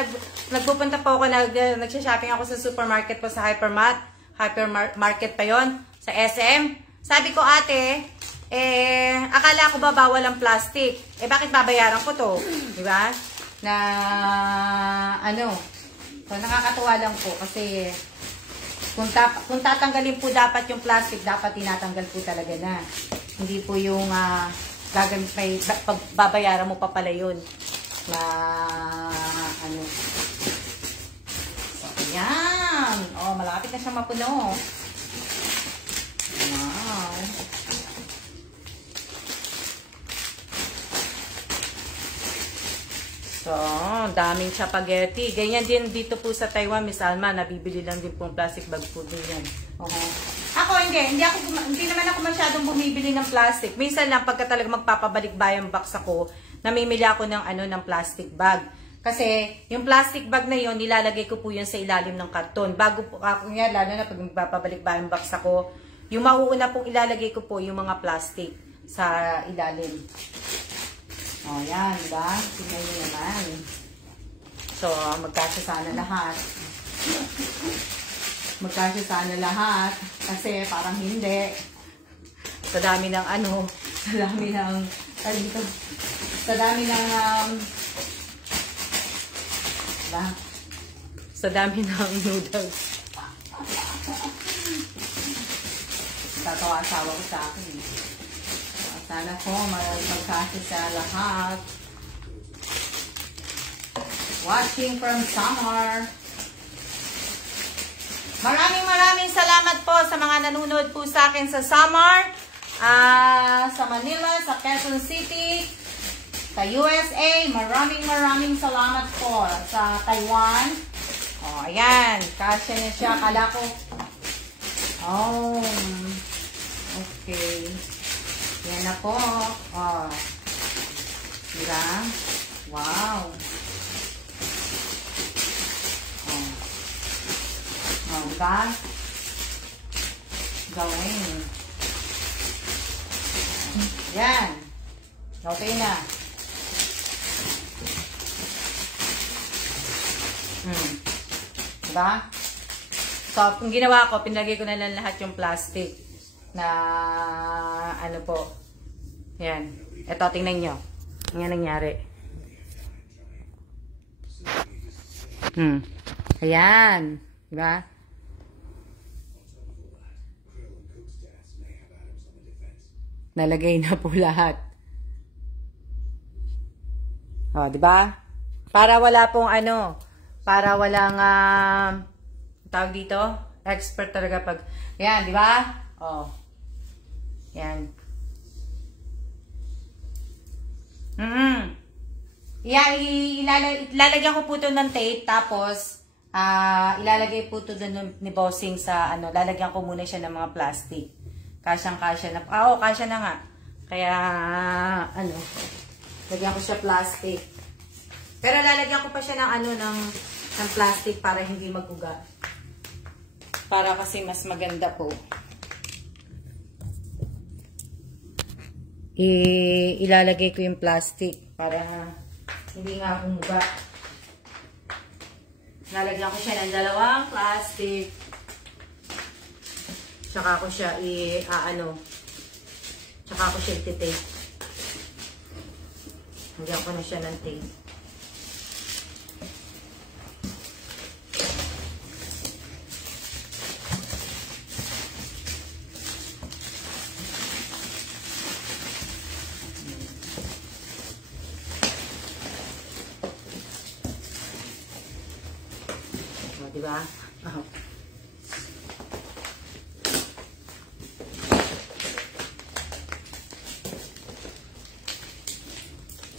nagpupunta po ako, nagsha-shopping ako sa supermarket po, sa hypermarket pa yon, sa SM. Sabi ko, ate, akala ko ba bawal ang plastic? Bakit babayaran ko to? Di ba? Na, so, nakakatuwa lang po kasi kung tatanggalin po dapat yung plastic, dapat tinatanggal po talaga na. Hindi po yung gagamit babayaran mo pa pala yun. Na, So, ayan. Malapit na siya mapuno. Wow. So, daming spaghetti. Ganyan din dito po sa Taiwan, Miss Alma, nabibili lang din pong plastic bag po din yan. Ako hindi naman ako masyadong bumibili ng plastic. Minsan lang pagka talaga magpapabalik bayang box ako, namimili ako ng plastic bag. Kasi yung plastic bag na yon, nilalagay ko po yun sa ilalim ng karton. Bago po ako nga, lalo na pag magpapabalik bayang box ako, yung mauuna pong ilalagay ko po yung mga plastic sa ilalim. Yan, diba? Tingnan nyo naman. So, magkasya sana lahat. Magkasya sana lahat. Kasi parang hindi. Sa dami ng sa dami ng noodles. Tatawa asawa ko sa akin. Sana po magkasya sa lahat. Watching from Samar. Maraming salamat po sa mga nanonood po sa akin sa Samar, sa Manila, sa Quezon City, sa USA. Maraming salamat po sa Taiwan. Oh, ayan. Kasya niya siya. Kala ko. Oh. Okay. Yan na po. Oh. Diba? Wow. Oh. Oh, diba? Gawin. Yan. Okay na. Diba? So, kung ginawa ko, pinlagay ko na lang lahat yung plastic na ano po. Yan. Ito, tingnan nyo. Yan nangyari. Ayan. Diba? Nalagay na po lahat. O, diba? Para wala pong ano, para walang, tawag dito, expert talaga pag, yan, diba? O. Yan. Yan, ilalagyan ko po ito ng tape, tapos, ilalagay po ito doon ni Bossing sa, ano, lalagyan ko muna siya ng mga plastic. Kasyang-kasya na, oo, kasya na nga. Kaya, ano, lagyan ko siya plastic. Pero lalagyan ko pa siya ng, ano, ng plastic para hindi mag-uga. Para kasi mas maganda po. Ilalagay ko yung plastic para hindi nga umuga. Lalagyan ko siya ng dalawang plastic. Tsaka ko siya tsaka ko siya iti-tape. Lagyan ko na siya ng tape. Diba? Oh.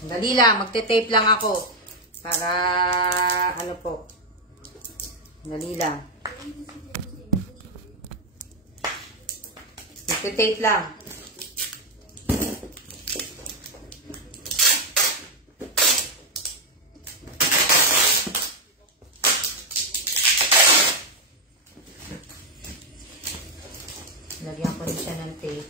Dali lang, magte-tape lang ako. Para, ano po. Dali lang. Magte-tape lang. Lagyan ko rin siya ng tape.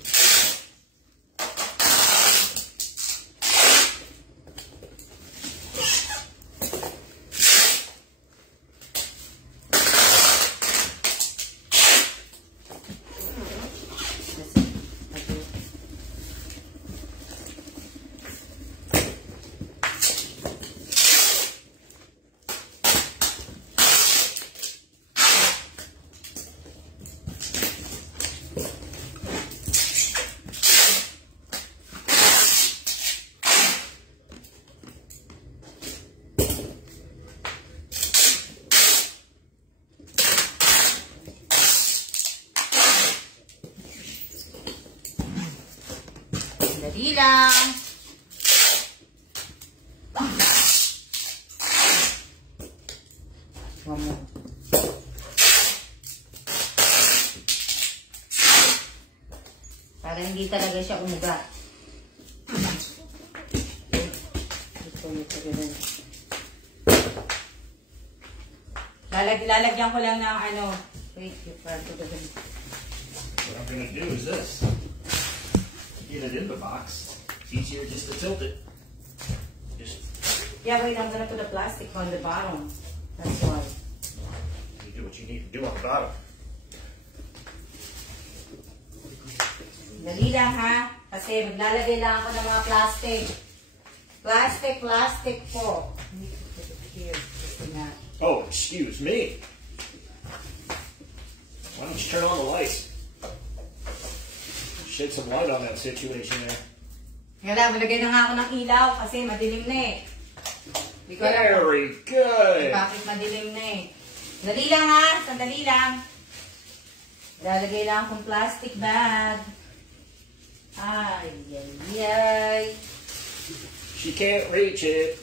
Dali lang. Para hindi talaga siya umuga. Lalagyan ko lang ng ano. Wait, what I'm going to do is this. Get it in the box. It's easier just to tilt it. Yeah, wait, I'm going to put the plastic on the bottom. That's why. You do what you need to do on the bottom. Dali lang ha. Kasi maglalagay lang ako ng mga plastic. Plastic po. Oh, excuse me. Why don't you turn on the lights? Shed some light on that situation there. Kaya malagay na nga ako ng ilaw kasi madilim na eh. Hindi ko alam. Very good. Bakit madilim na eh. Sandali lang ha. Sandali lang. Lalagay lang akong plastic bag. Ay, ay, ay. She can't reach it.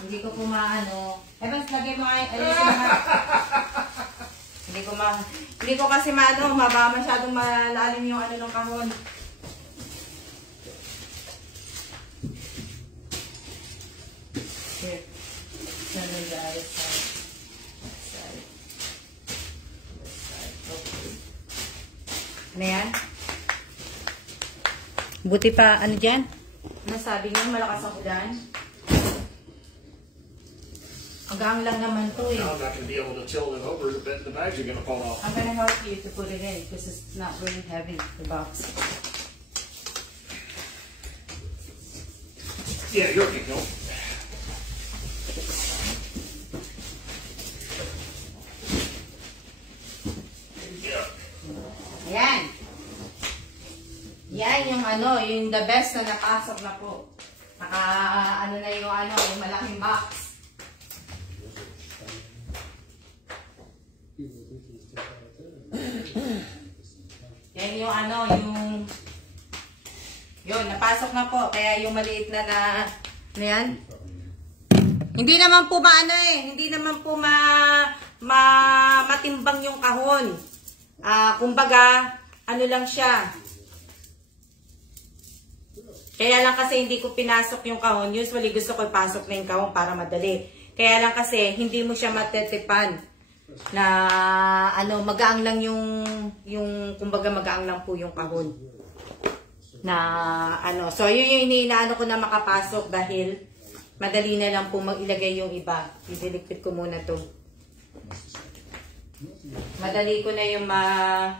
Hindi ko po maano. Evans, lagay mo ay, alisin mo nga. Hindi ko kasi maano, masyadong malalim yung ano ng kahon. Here. Sana guys. Side. Okay. Ano yan? Buti pa, ano dyan? Ano sabi niyo? Malakas ang ulan? Hanggang lang naman to eh. I'm not going to be able to tilt it over. The bags are going to fall off. I'm gonna help you to put it in because it's not really heavy, the box. Yeah, you're okay, no? Ayan. Yan yung ano, yung the best na napasok na po. Ano na yung ano, yung malaking box. Yan yung ano, yun, napasok na po. Kaya yung maliit na ano yan? Hindi naman po maano eh, hindi naman po matimbang yung kahon. Kumbaga, ano lang siya. Kaya lang kasi hindi ko pinasok yung kahon. Usually gusto ko ipasok na yung kahon para madali. Kaya lang kasi hindi mo siya matetipan. Na ano, magaang lang yung kumbaga magaang lang po yung kahon. Na ano, so yun yung inaano ko na makapasok dahil madali na lang po ilagay yung iba. Idiligpit ko muna to. Madali ko na yung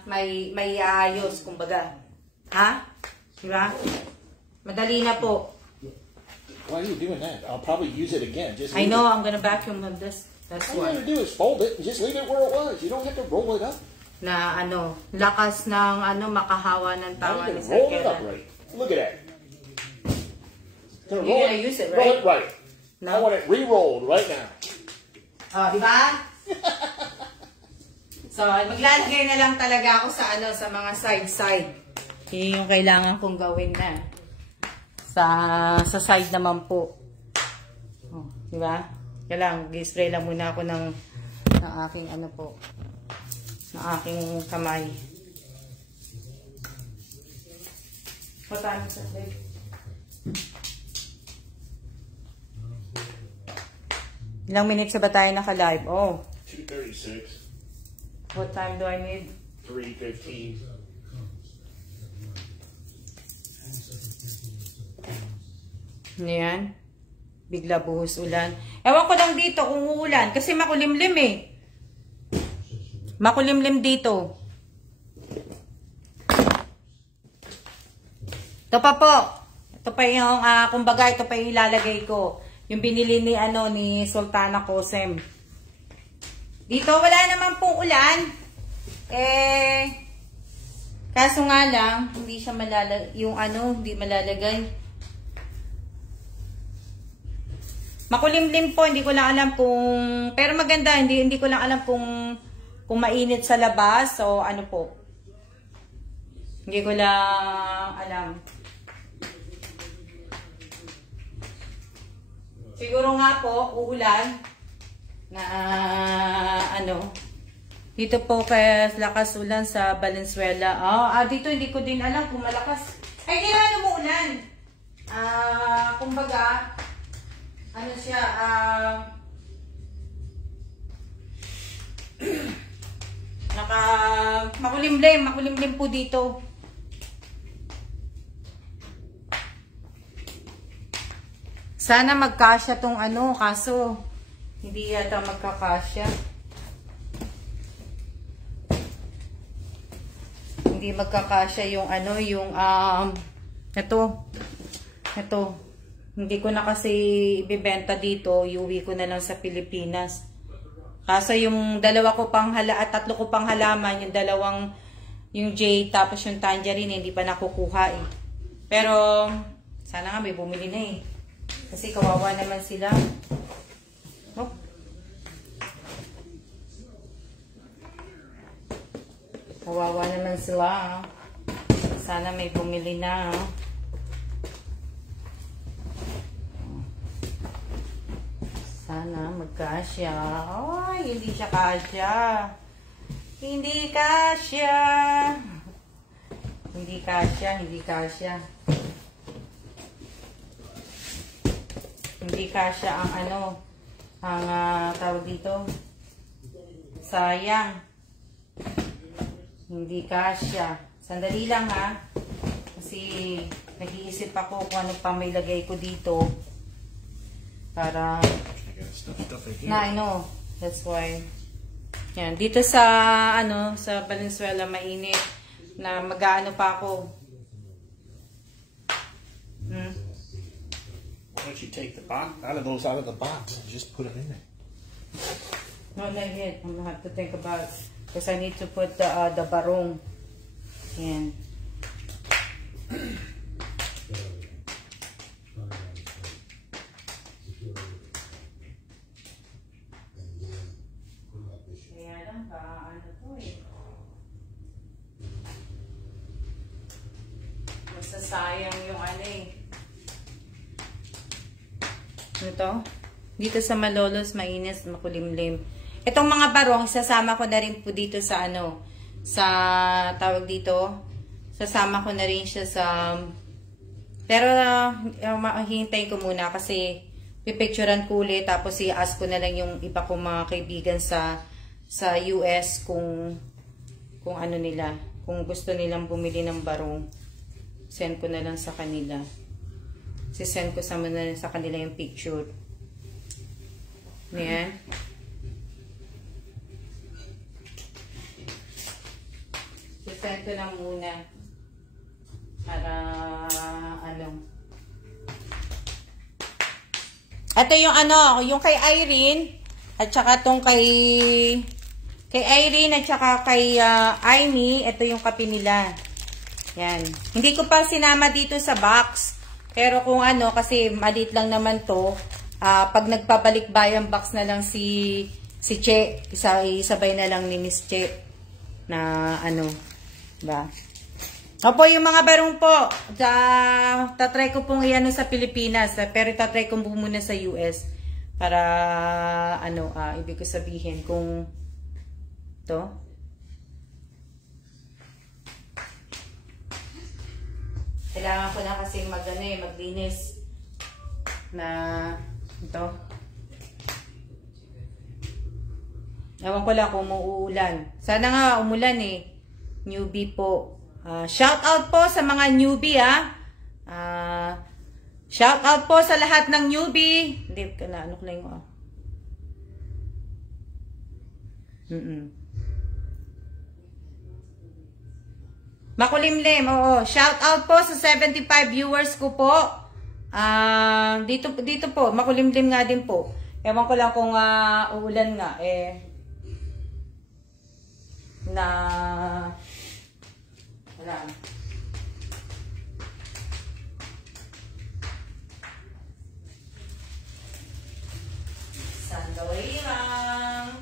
may ayos, kumbaga. Ha? Diba? Madali na po. Why are you doing that? I'll probably use it again. Just I know, I'm gonna vacuum of this. That's all you why. have to do is fold it and just leave it where it was. You don't have to roll it up. Na ano, lakas ng ano, makahawa ng Now tawa you ni can Sir roll it up Kevin. right. Look at that. You're gonna use it, Roll right? it right. No? I want it re-rolled right now. Oh, di ba? So, maglalagay na lang talaga ako sa ano, sa mga side-side. Yun yung kailangan kong gawin na. Sa side naman po. Oh, di ba? Kailangan, gi-spray lang muna ako ng aking ano po. Ng aking kamay. What time is it, babe? Ilang minutes ba tayo naka-live? Oh. 2:36. What time do I need? 3:15. Ano yan? Bigla buhos ulan. Ewan ko lang dito kung uulan. Kasi makulimlim eh. Makulimlim dito. Ito pa po. Ito pa yung, kumbaga ito pa yung ilalagay ko. Yung binili ni, ni Sultana Cosem. Dito wala naman pong ulan. Kaso nga lang, hindi siya malalagay. Yung hindi malalagay. Makulimlim po, hindi ko lang alam kung, pero maganda, hindi ko lang alam kung mainit sa labas o ano po. Hindi ko lang alam. Siguro nga po, uulan na dito po kay lakas ulan sa Valenzuela. Dito hindi ko din alam kung malakas. Ay, hindi naman umuulan. Kumbaga, ano siya, makulimlim po dito. Sana magkasya tong kaso hindi yata magkakasya. Hindi magkakasya yung ito. Hindi ko na kasi ibebenta dito, iuwi ko na lang sa Pilipinas. Kaso yung tatlo ko pang halaman, yung jade tapos yung tangerine, hindi pa nakukuha eh. Pero sana nga may bumili na eh. Kasi kawawa naman sila. Oh. Kawawa naman sila. Sana may bumili na. Sana magkasya. Ay, hindi siya kasya. Hindi kasya. Hindi kasya, hindi kasya. Hindi kasya ang ano, ang tawag dito. Sayang. Hindi kasya. Sandali lang ha. Kasi nag-iisip ako kung ano pa may lagay ko dito. Para na, I know. That's why. Yan. Dito sa, ano, sa Valenzuela, mainit. Na mag-aano pa ako. Why don't you take the box out of those out of the box and just put it in there? No, not yet. I'm gonna have to think about it. Because I need to put the barong. Yan. Kaya lang ba, ano to eh. Masasayang yung ano eh. Ano to? Dito sa Malolos, mainis, makulimlim. Itong mga barong, sasama ko na rin po dito sa ano, sa tawag dito. Sasama ko na rin siya sa, pero hintayin ko muna kasi pipicturean ko ulit, tapos i-ask ko na lang yung iba kong mga kaibigan sa US kung ano nila, kung gusto nilang bumili ng barong. Send ko na lang sa kanila. Sisend ko sa kanila yung picture. Ayan. Sisend ko lang muna. Para, ano. Ito yung ano, yung kay Irene. At saka tong kay Irene at saka kay Amy. Ito yung kape nila. Yan. Hindi ko pa sinama dito sa box. Pero kung ano, kasi maliit lang naman to. Pag nagpabalik bayang box na lang si Che. Isabay na lang ni Miss Che. Na ano. Ba? Opo, yung mga barong po. Tatry ko pong iano sa Pilipinas. Pero tatry ko po muna sa US. Para ano, ibig ko sabihin kung to. Kailangan ko na kasi maglinis na ito. Ewan ko lang kung uulan. Sana nga umulan eh. Newbie po. Shout out po sa mga newbie shout out po sa lahat ng newbie. Hindi ka na, ano ko lang yung Makulimlim, oo. Shout out po sa 75 viewers ko po. Dito po, makulimlim nga din po. Ewan ko lang kung uulan nga na wala. Sandali lang.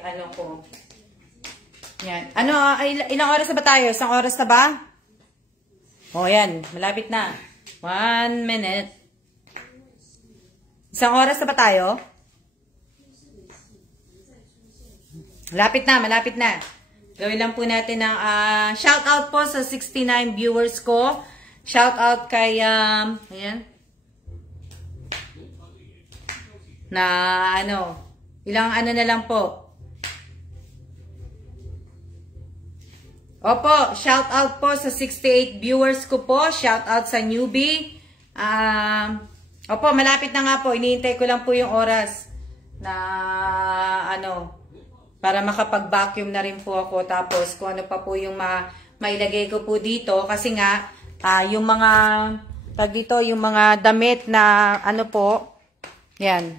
Ano ko. Yan. Ano, ilang oras na ba tayo? Isang oras na ba? O, yan. Malapit na. 1 minute. Isang oras na ba tayo? Malapit na, malapit na. Gawin lang po natin ng shout out po sa 69 viewers ko. Shout out kay, ayan. Na, ano, ilang ano na lang po. Opo, shout out po sa 68 viewers ko po. Shout out sa newbie. Opo, malapit na nga po. Iniintay ko lang po yung oras na ano, para makapag-vacuum na rin po ako. Tapos kung ano pa po yung mailagay ko po dito. Kasi nga, yung mga, tag dito, yung mga damit na, ano po, yan.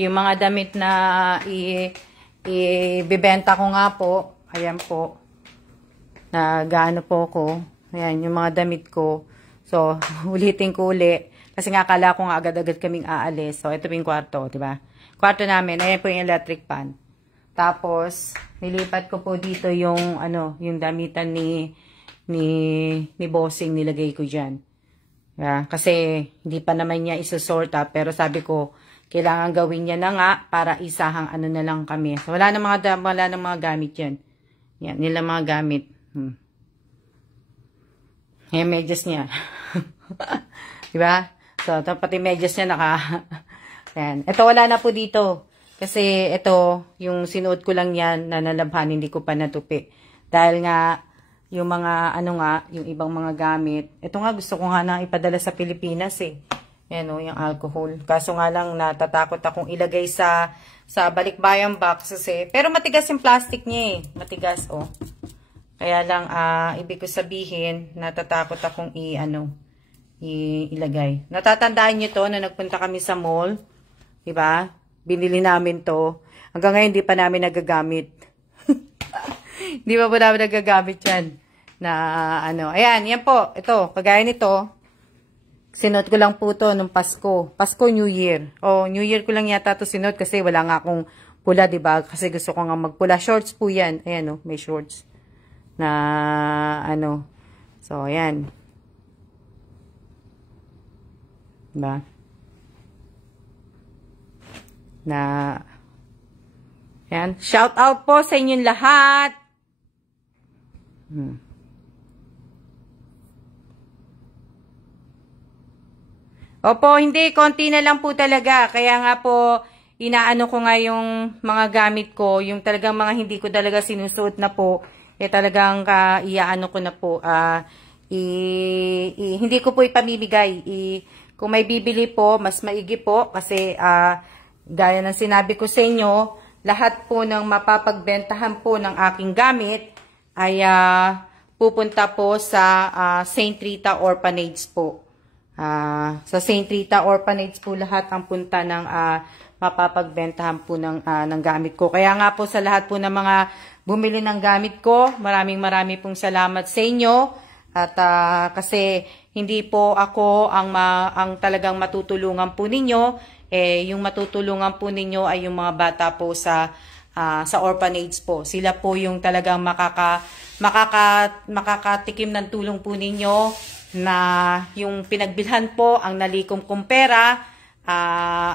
Yung mga damit na ibibenta ko nga po, ayan po, nag-ano po ko, ayan, yung mga damit ko. So, ulitin ko uli. Kasi nga, akala ko nga agad-agad kaming aalis. So, ito po yung kwarto, diba? Kwarto namin, ayan po yung electric fan. Tapos, nilipat ko po dito yung, ano, yung damitan ni bossing, nilagay ko dyan. Yeah, kasi, hindi pa naman niya isusort up, pero sabi ko, kailangan gawin niya na nga, para isahang ano na lang kami. So, wala na mga gamit yan. Yan, nila mga gamit. Yung medyas niya. Diba? So, pati medyas niya Ayan. Ito, wala na po dito. Kasi, ito, yung sinuot ko lang yan na nalabhan, hindi ko pa natupi. Dahil nga, yung mga, ano nga, yung ibang mga gamit. Ito nga, gusto ko nga na ipadala sa Pilipinas eh. Yan o, yung alcohol. Kaso nga lang, natatakot akong ilagay sa balikbayang box kasi. Pero matigas yung plastic niya eh. Matigas, oh. Kaya lang, ibig ko sabihin, natatakot akong ilagay. Natatandaan nyo to na nagpunta kami sa mall. Diba? Binili namin to. Hanggang ngayon, hindi pa namin nagagamit. Hindi pa namin nagagamit yan. Ayan, yan po. Ito, kagaya nito. Sinuot ko lang po to nung Pasko. Pasko, New Year. New Year ko lang yata to sinuot kasi wala nga akong pula, diba? Kasi gusto ko nga magpula. Shorts po yan. Ayan, may shorts. So, ayan. Diba? Ayan. Shout out po sa inyong lahat. Opo, hindi. Konti na lang po talaga. Kaya nga po, inaano ko nga yung mga gamit ko. Yung talagang mga hindi ko talaga sinusuot na po. Talagang iaano ko na po. Hindi ko po ipamimigay. Kung may bibili po, mas maigi po. Kasi, gaya ng sinabi ko sa inyo, lahat po ng mapapagbentahan po ng aking gamit ay pupunta po sa St. Rita Orphanage po. Sa St. Rita Orphanage po lahat ang punta ng mapapagbentahan po ng gamit ko. Kaya nga po sa lahat po ng mga bumili ng gamit ko, maraming pong salamat sa inyo. At kasi hindi po ako ang talagang matutulungan po ninyo. Yung matutulungan po ninyo ay yung mga bata po sa orphanage po. Sila po yung talagang makakatikim ng tulong po ninyo na yung pinagbilhan po ang nalikom kong pera.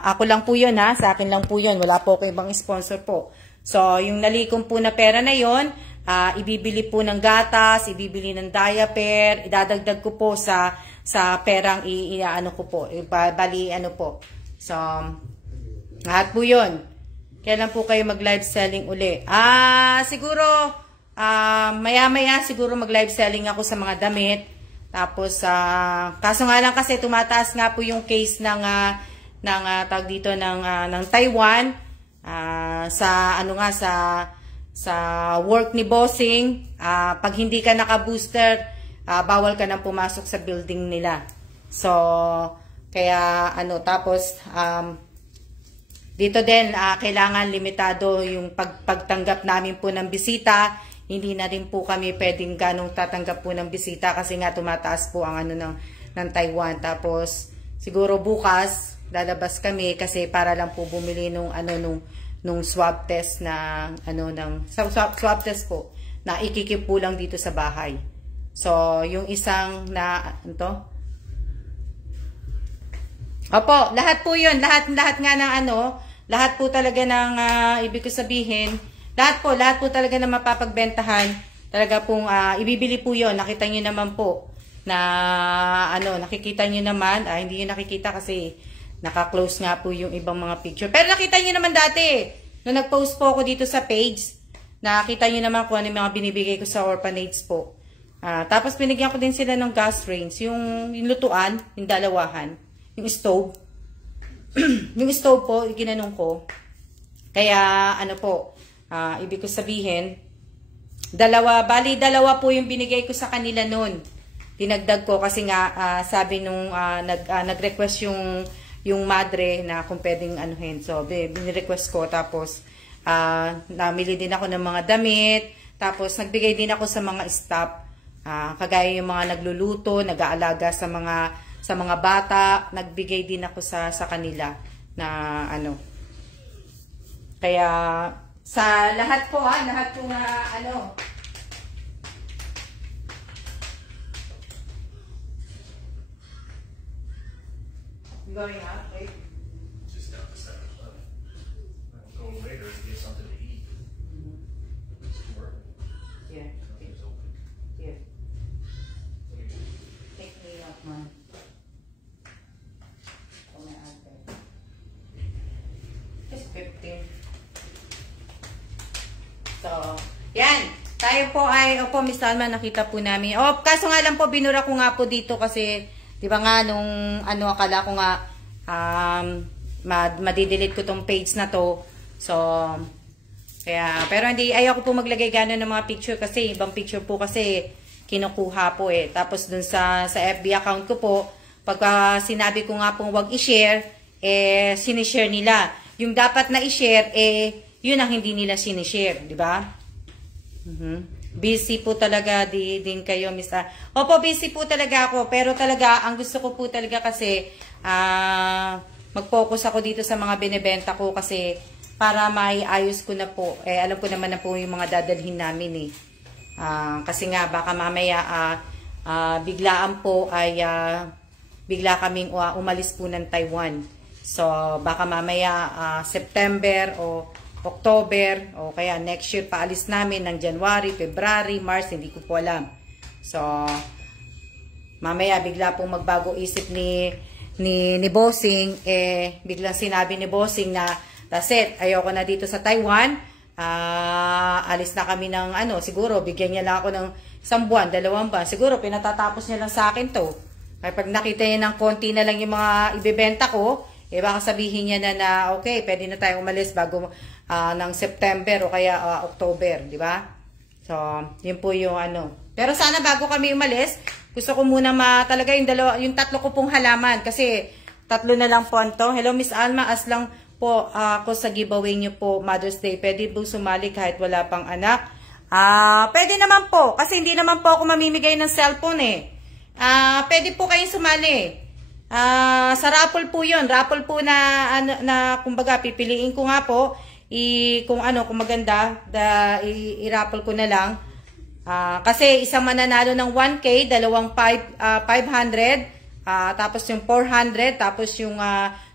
Ako lang po yun sa akin lang po yun. Wala po ko ibang sponsor po. So, yung nalikom po na pera na yun, ibibili po ng gatas, ibibili ng diaper, idadagdag ko po sa perang iaano ko po. Bali, ano po. So, lahat po yun. Kailan po kayo mag-live selling uli? Siguro, maya-maya siguro mag-live selling ako sa mga damit. Tapos, kaso nga lang kasi tumataas nga po yung case ng tawag dito ng Taiwan. Sa work ni bossing, pag hindi ka naka-booster, bawal ka nang pumasok sa building nila. So, kaya tapos dito din kailangan limitado yung pagtanggap namin po ng bisita. Hindi na rin po kami pwedeng ganong tatanggap po ng bisita kasi nga tumataas po ang ng Taiwan. Tapos siguro bukas lalabas kami kasi para lang po bumili nung swab test na swab test po na ikikip po lang dito sa bahay. So, yung isang Opo, lahat po 'yun, lahat nga ng lahat po talaga ng ibig ko sabihin, lahat po talaga na mapapagbentahan, talaga pong ibibili po 'yon. Nakita niyo naman po na nakikita niyo naman, hindi niyo nakikita kasi naka-close nga po yung ibang mga picture. Pero nakita niyo naman dati, nung nag-post po ako dito sa page, nakita niyo naman kung ano yung mga binibigay ko sa orphanage po. Tapos binigyan ko din sila ng gas range, yung lutuan, yung dalawahan, yung stove. Yung stove po, ginanong ko. Kaya, ibig ko sabihin, Dalawa po yung binigay ko sa kanila noon. Dinagdag ko kasi nga sabi nung nag-request yung madre na kung pwedeng anuhin. So, binirequest ko. Tapos, namili din ako ng mga damit. Tapos, nagbigay din ako sa mga staff. Kagaya yung mga nagluluto, nag-aalaga sa mga bata. Nagbigay din ako sa kanila na ano. Kaya, sa lahat po lahat po na ano. Going out, wait. Just down to 7-Eleven. I'll go later to get something to eat. It's work. Yeah. Nothing's open. Yeah. What do you do? Take me out, man. Oh, my ate. It's 15. So, yan. Tayo po ay, opo, Miss Alma, nakita po namin. Kaso nga lang po, binura ko nga po dito kasi, di ba nga, nung, akala ko nga, madidelete ko tong page na to. So, kaya, pero hindi, ayaw ko po maglagay gano'n ng mga picture kasi, ibang picture po kasi, kinukuha po eh. Tapos dun sa FB account ko po, pagka sinabi ko nga pong wag i-share, sinishare nila. Yung dapat na i-share, yun ang hindi nila sinishare, di ba? Busy po talaga din kayo, Miss. Opo, busy po talaga ako. Pero talaga, ang gusto ko po talaga kasi, mag-focus ako dito sa mga binibenta ko kasi para maiayos ko na po. Alam ko naman na po yung mga dadalhin namin eh. Kasi nga, baka mamaya, biglaan po ay, bigla kaming umalis po ng Taiwan. So, baka mamaya, September o October, o kaya next year paalis namin ng January, February, March, hindi ko po alam. So, mamaya bigla pong magbago isip ni Bossing, biglang sinabi ni Bossing na, that's it, ayoko na dito sa Taiwan, alis na kami ng siguro, bigyan niya lang ako ng 1 buwan, 2 buwan, siguro pinatatapos niya lang sa akin to. Kaya pag nakita niya ng konti na lang yung mga ibebenta ko, baka sabihin niya na okay, pwede na tayong umalis bago ng September o kaya October, di ba? So, yun po yung Pero sana bago kami umalis, gusto ko muna talaga yung 3 ko pong halaman kasi 3 na lang po to. Hello, Miss Alma, as lang po ako sa giveaway niyo po Mother's Day. Pwede po sumali kahit wala pang anak? Pwede naman po kasi hindi naman po ako mamimigay ng cellphone eh. Pwede po kayong sumali. Sa raffle po yun. Raffle po na kumbaga pipiliin ko nga po kung maganda i-raffle ko na lang. Kasi isang mananalo ng 1K, 500, tapos yung 400, tapos yung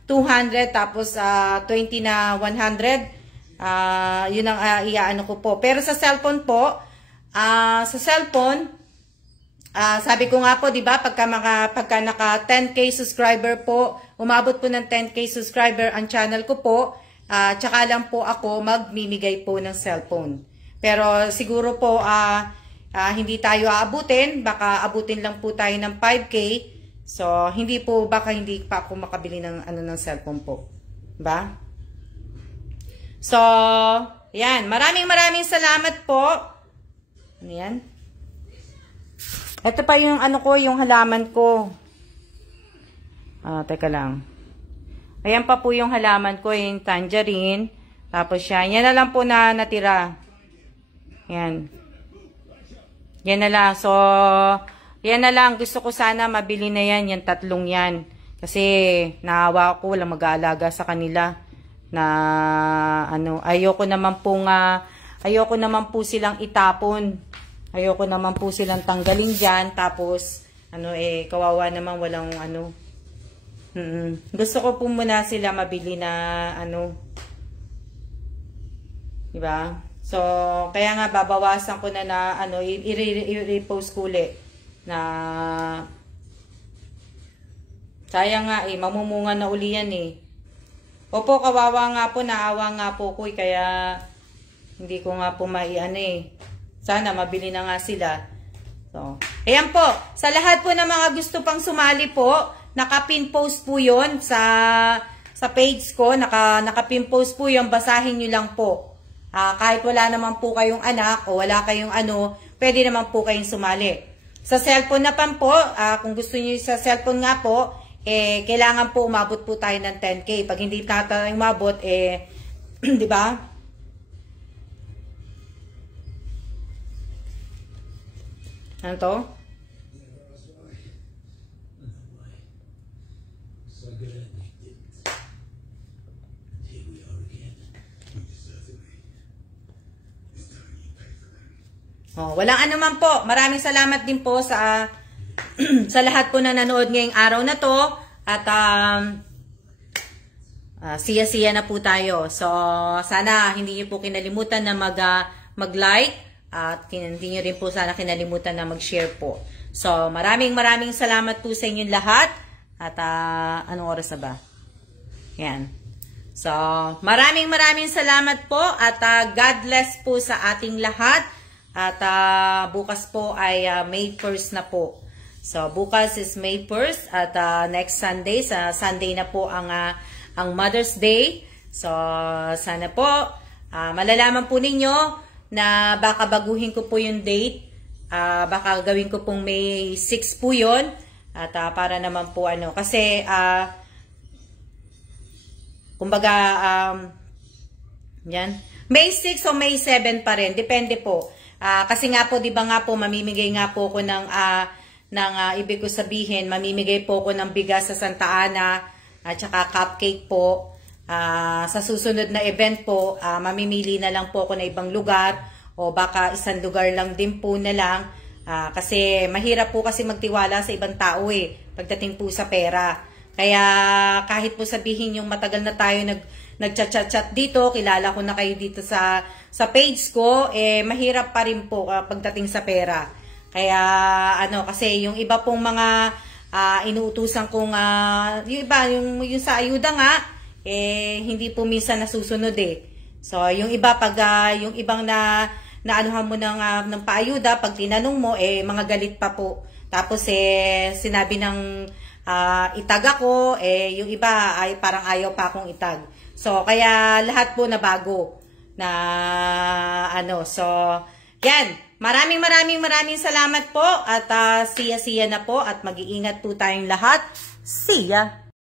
200, tapos 20 na 100. Yun ang iaano ko po. Pero sa cellphone po, sabi ko nga po, 'di ba, pagka naka 10K subscriber po, umabot po ng 10K subscriber ang channel ko po, tsaka lang po ako magmimigay po ng cellphone. Pero siguro po hindi tayo aabutin, baka abutin lang po tayo ng 5K. So hindi pa ako makabili ng ng cellphone po. 'Di ba? So, yan, maraming salamat po. Ano yan? Ito pa yung yung halaman ko. Teka lang. Ayan pa po yung halaman ko, yung tangerine. Tapos yan na lang po na natira. Yan. Yan na lang. So, yan na lang. Gusto ko sana mabili na yan, yung 3 yan. Kasi, naawa ko, walang mag-aalaga sa kanila. Na, ayoko naman po silang itapon. Ayoko naman po silang tanggalin dyan. Tapos, kawawa naman walang Gusto ko po muna sila mabili na diba? So, kaya nga babawasan ko na i-repost ko ulit na sayang nga mamumunga na uli yan Opo, kawawa nga po, naawa nga po ko kaya hindi ko nga po Sana mabili na nga sila. So, ayan po. Sa lahat po ng mga gusto pang sumali po, naka-pin post po yun sa page ko. Naka-pin post po yun. Basahin nyo lang po. kahit wala naman po kayong anak o wala kayong ano, pwede naman po kayong sumali. Sa cellphone na pan po, kung gusto niyo sa cellphone nga po, kailangan po umabot po tayo ng 10K. Pag hindi tayo umabot, di ba? Ano to? Oh, walang anuman po. Maraming salamat din po sa sa lahat po na nanood ngayong araw na to. At siya-siya na po tayo. So, sana hindi niyo po kinalimutan na mag-like. At hindi nyo rin po sana kinalimutan na mag-share po. So, maraming salamat po sa inyong lahat. At anong oras na ba? Yan. So, maraming salamat po. At God bless po sa ating lahat. At bukas po ay May 1st na po. So, bukas is May 1st. At next Sunday, sa Sunday na po ang Mother's Day. So, sana po malalaman po ninyo na baka baguhin ko po yung date. Baka gawin ko pong May 6 po yun. At para naman po ano. Kasi, kumbaga, yan. May 6 o May 7 pa rin. Depende po. Kasi nga po, di ba nga po, mamimigay nga po ko ng ibig ko sabihin, mamimigay po ko ng bigas sa Santa Ana at saka cupcake po. Sa susunod na event po, mamimili na lang po ako na ibang lugar o baka isang lugar lang din po na lang kasi mahirap po kasi magtiwala sa ibang tao pagdating po sa pera. Kaya kahit po sabihin yung matagal na tayo nagchat-chat dito, kilala ko na kayo dito sa page ko, mahirap pa rin po pagdating sa pera. Kaya kasi yung iba pong mga inuutusan kong yung iba yung sa ayuda nga hindi po minsan nasusunod So, yung iba pag yung ibang naanuhan mo ng paayuda, pag tinanong mo mga galit pa po. Tapos sinabi ng itag ako, yung iba ay parang ayaw pa akong itag. So, kaya lahat po nabago na so yan. Maraming salamat po at siya na po at mag-iingat po tayong lahat. See ya!